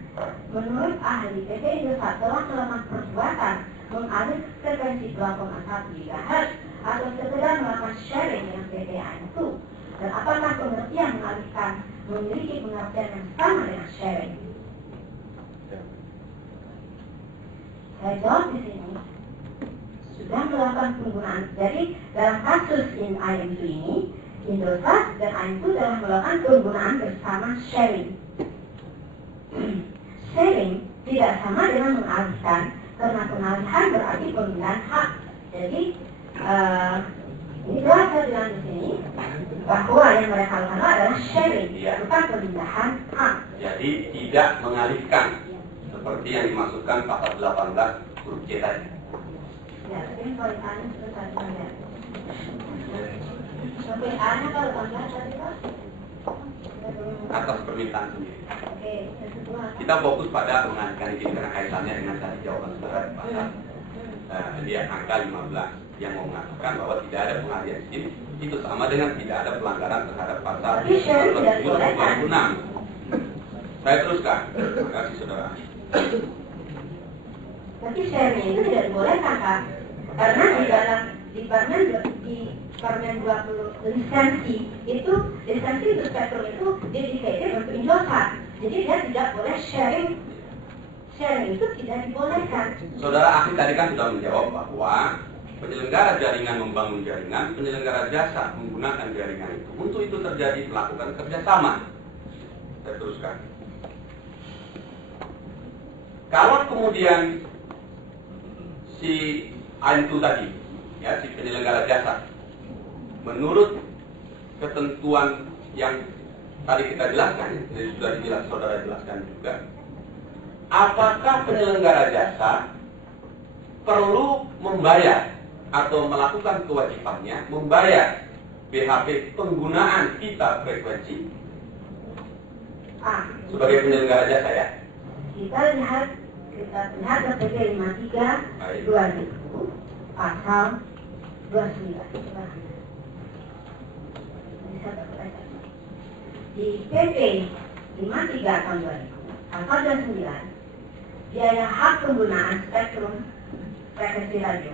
menurut ahli PT Indosat telah melakukan perbuatan mengalih frekuensi 2,1 GHz atau sekedar melakukan sharing dengan PT ANSU, dan apakah pengertian mengalihkan memiliki pengertian yang sama dengan sharing? Saya jawab di sini sudah melakukan penggunaan. Jadi dalam kasus IMSU ini, Indosat dan ANSU telah melakukan penggunaan bersama sharing. Sharing tidak sama dengan mengalihkan, karena pengalihan berarti pemindahan hak. Jadi ini telah saya bilang di sini bahwa yang mereka lakukan adalah sharing, bukan pemindahan hak. Jadi tidak mengalihkan seperti yang dimaksudkan pasal 18 huruf C tadi. Ya, tapi poin A-nya sudah saya lihat. Poin A-nya kalau 18 tadi Pak? Atas permintaan sendiri. Oke, yang kedua. Kita fokus pada mengalihkan izin karena kaitannya dengan tadi jawaban saudara di pasal dia angka 15 yang mau mengatakan bahwa tidak ada pengalihan izin itu sama dengan tidak ada pelanggaran terhadap pasal 2006. Saya teruskan. Terima kasih saudara. Tapi sharing itu tidak dibolehkan Pak, karena di dalam di Permen 20 lisensi untuk spektrum itu dedicated untuk Indosat. Jadi dia tidak boleh sharing itu tidak dibolehkan. Saudara ahli tadi kan sudah menjawab bahwa penyelenggara jaringan membangun jaringan, penyelenggara jasa menggunakan jaringan itu. Untuk itu terjadi melakukan kerjasama. Saya teruskan. Kalau kemudian si ANTU tadi, ya, si penyelenggara jasa. Menurut ketentuan yang tadi kita jelaskan, jadi sudah dijelaskan, saudara jelaskan juga, apakah penyelenggara jasa perlu membayar atau melakukan kewajibannya membayar BHP penggunaan pita frekuensi sebagai penyelenggara jasa, ya? Kita lihat PP 53 2000 pasal 29. Di PP 53 tahun 2000 pasal 29 biaya hak penggunaan spektrum frekuensi radio.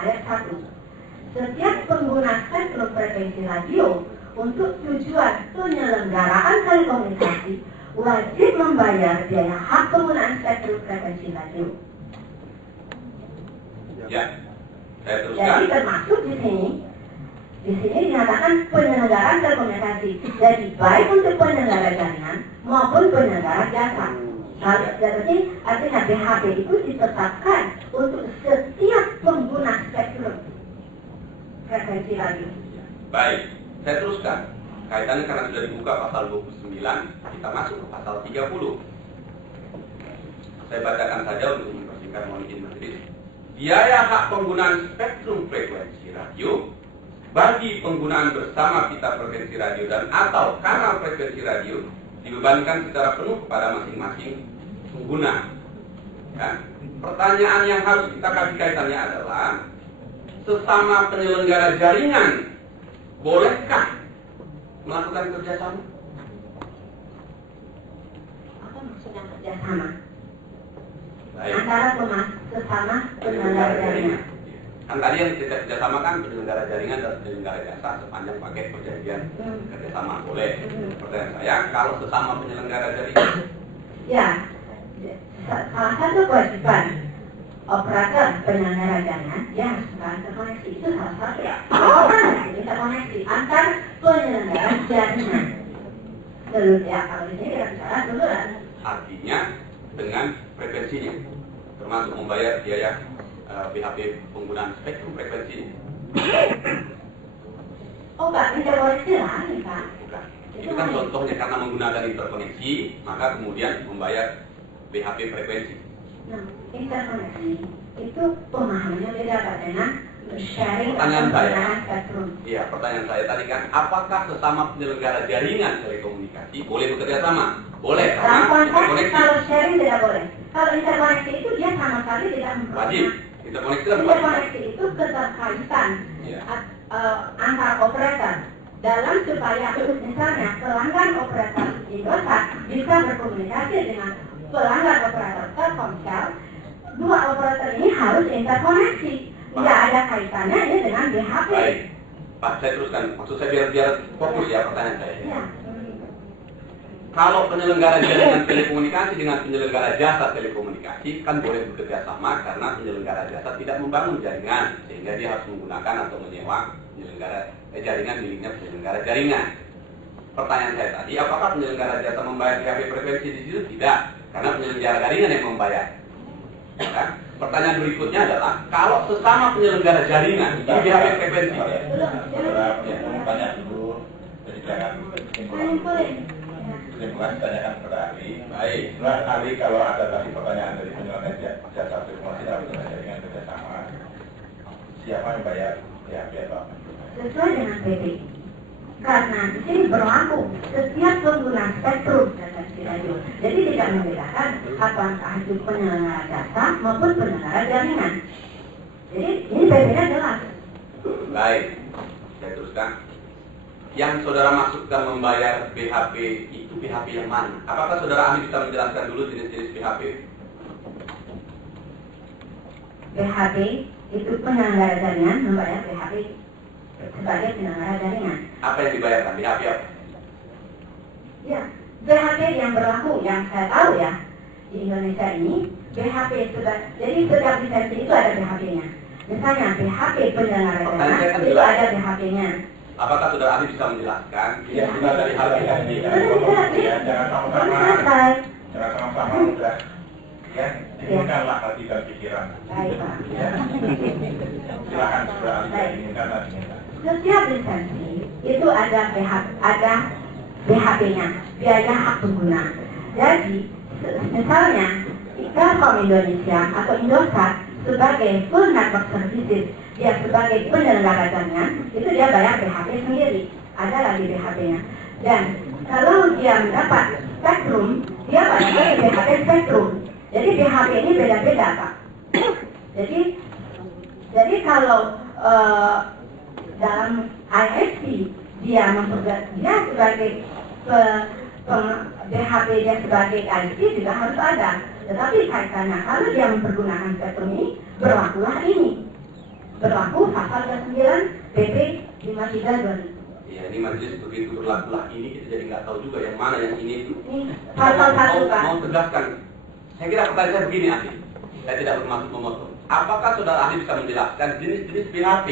Ayat 1. Setiap pengguna spektrum frekuensi radio untuk tujuan penyelenggaraan telekomunikasi wajib membayar biaya hak penggunaan spektrum frekuensi radio. Ya, saya teruskan. Jadi termasuk di sini dinyatakan penyelenggaraan telekomunikasi. Jadi baik untuk penyelenggara jaringan maupun penyelenggara jasa. Jadi artinya BHP itu ditetapkan untuk setiap pengguna spektrum frekuensi radio. Baik, saya teruskan. Kaitannya karena sudah dibuka pasal 29, kita masuk ke pasal 30. Saya bacakan saja untuk mempersingkat, mohon izin majelis. Biaya hak penggunaan spektrum frekuensi radio bagi penggunaan bersama pita frekuensi radio dan atau kanal frekuensi radio dibebankan secara penuh kepada masing-masing pengguna. Ya. Pertanyaan yang harus kita kasih kaitannya adalah sesama penyelenggara jaringan bolehkah melakukan kerjasama? Apa maksudnya kerjasama? Baik. Antara sesama penyelenggara jaringan. Kan tadi yang kita kerjasama kan penyelenggara jaringan dan penyelenggara jasa sepanjang pakai perjanjian kerjasama boleh. Pertanyaan saya, kalau sesama penyelenggara jaringan? Ya, salah satu kewajiban operator penyelenggara jaringan dia harus terkoneksi, itu salah satu. Orang terkoneksi antar penyelenggara jaringan. Seluruh ya, kalau di sini kita bicara seluruh. Artinya dengan frekuensinya, termasuk membayar biaya BHP penggunaan spektrum frekuensi. Oh, Pak, interkoneksi lain, Pak. Bukan. Itu kan contohnya karena menggunakan interkoneksi, maka kemudian membayar BHP frekuensi. Nah, interkoneksi itu pemahamannya beda Pak dengan sharing Pertanyaan saya. spektrum. Iya, pertanyaan saya tadi kan, apakah sesama penyelenggara jaringan telekomunikasi boleh bekerja sama? Boleh, Dalam karena konteks interkoneksi. kalau sharing tidak boleh. Kalau interkoneksi itu dia sama sekali tidak Wajib. Interkoneksi kan wajib. Interkoneksi itu keterkaitan Iya. antar operator dalam supaya misalnya pelanggan operator Indosat bisa berkomunikasi dengan pelanggan operator Telkomsel. Dua operator ini harus interkoneksi. Tidak ada kaitannya ini dengan BHP. Baik, Pak, saya teruskan. Maksud saya biar fokus ya pertanyaan saya. Ya. Kalau penyelenggara jaringan telekomunikasi dengan penyelenggara jasa telekomunikasi kan boleh bekerja sama karena penyelenggara jasa tidak membangun jaringan sehingga dia harus menggunakan atau menyewa penyelenggara jaringan miliknya penyelenggara jaringan. Pertanyaan saya tadi, apakah penyelenggara jasa membayar BHP frekuensi di situ? Tidak, karena penyelenggara jaringan yang membayar. Ya. Pertanyaan berikutnya adalah kalau sesama penyelenggara jaringan ini BHP frekuensi. Tanya dulu, jadi jangan kesimpulan tanyakan kepada ahli. Baik. Setelah ahli, kalau ada tadi pertanyaan dari penyelenggara jasa telekomunikasi atau jasa jaringan kerjasama, siapa yang bayar BHP atau? Sesuai dengan PP. Karena di sini berlaku setiap pengguna spektrum frekuensi radio. Jadi tidak membedakan apakah itu penyelenggara jasa maupun penyelenggara jaringan. Jadi ini PP-nya jelas. Baik, saya teruskan. Yang saudara maksudkan membayar BHP itu BHP yang mana? Apakah saudara ahli bisa menjelaskan dulu jenis-jenis BHP? BHP itu penyelenggara jaringan membayar BHP sebagai penyelenggara jaringan. Apa yang dibayarkan? BHP apa? Ya, BHP yang berlaku yang saya tahu ya di Indonesia ini BHP sudah, jadi setiap lisensi itu ada BHP-nya. Misalnya BHP penyelenggara jaringan itu ada BHP-nya. Apakah saudara ahli bisa menjelaskan? Ini Ya. sudah dari hal ini. Jangan sama-sama udah. Ya, diinginkanlah hati dan pikiran. Baik, Pak. Ya. Silakan saudara ahli yang diinginkan dan diinginkan. Setiap lisensi itu ada BHP-nya, biaya hak pengguna. Jadi, misalnya, Telkom Indonesia atau Indosat sebagai full network services, dia sebagai penyelenggara jaringan, itu dia bayar BHP sendiri. Ada lagi BHP-nya. Dan kalau dia mendapat spektrum, dia bayar BHP spektrum. Jadi BHP ini beda-beda, Pak. Jadi kalau dalam ISP dia sebagai BHP dia sebagai ISP juga harus ada. Tetapi kaitannya kalau dia mempergunakan spektrum ini, berlakulah ini. Berlaku pasal 29 PP 53 2000. Ya, ini majelis begitu berlakulah ini, kita jadi nggak tahu juga yang mana yang ini itu. Pasal 1, Pak. Mau tegaskan. Saya kira pertanyaan saya begini, ahli. Saya tidak bermaksud memotong. Apakah saudara ahli bisa menjelaskan jenis-jenis BHP?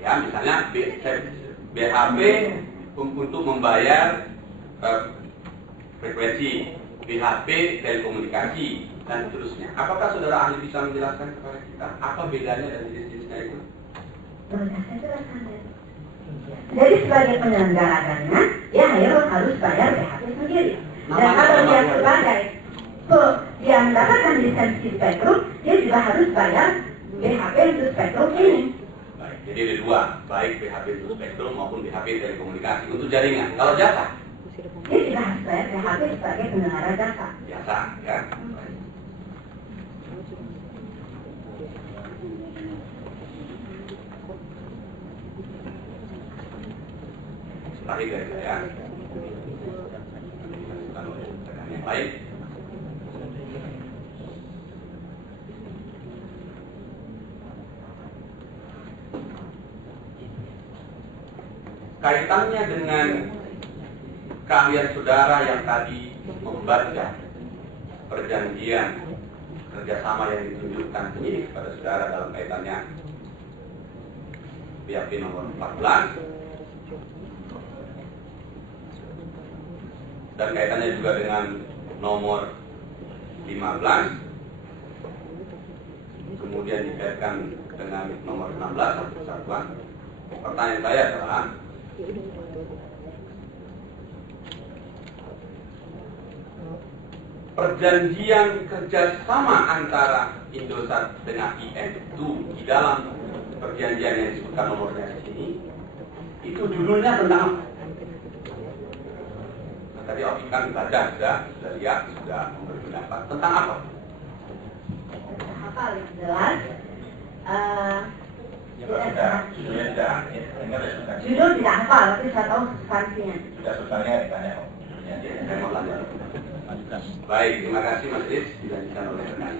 Ya, misalnya BHP untuk membayar frekuensi, BHP telekomunikasi, dan seterusnya. Apakah saudara ahli bisa menjelaskan kepada kita apa bedanya dan jenis-jenisnya itu? Jadi sebagai penyelenggara jaringan, dia harus bayar BHP sendiri. Dan kalau dia sebagai dia mendapatkan lisensi spektrum, dia juga harus bayar BHP untuk spektrum ini. Baik, jadi ada dua, baik BHP untuk spektrum maupun BHP telekomunikasi untuk jaringan. Kalau jasa? Dia juga harus bayar BHP sebagai penyelenggara jasa. Jasa, ya. Terakhir dari saya, yang lain. Kaitannya dengan keahlian saudara yang tadi membaca perjanjian kerjasama yang ditunjukkan penyidik kepada saudara dalam kaitannya BAP nomor 14 dan kaitannya juga dengan nomor 15, kemudian dikaitkan dengan nomor 16 satu kesatuan. Pertanyaan saya adalah, perjanjian kerjasama antara Indosat dengan IM itu di dalam perjanjian yang disebutkan nomornya di sini, itu judulnya tentang apa? Tadi Oki kan baca sudah lihat, sudah memberi pendapat tentang apa? Hafal jelas. Judulnya tidak ingat ya sudah. Judul tidak hafal, tapi saya tahu substansinya. Sudah substansinya ditanya kok. Baik, terima kasih majelis dilanjutkan oleh rekan.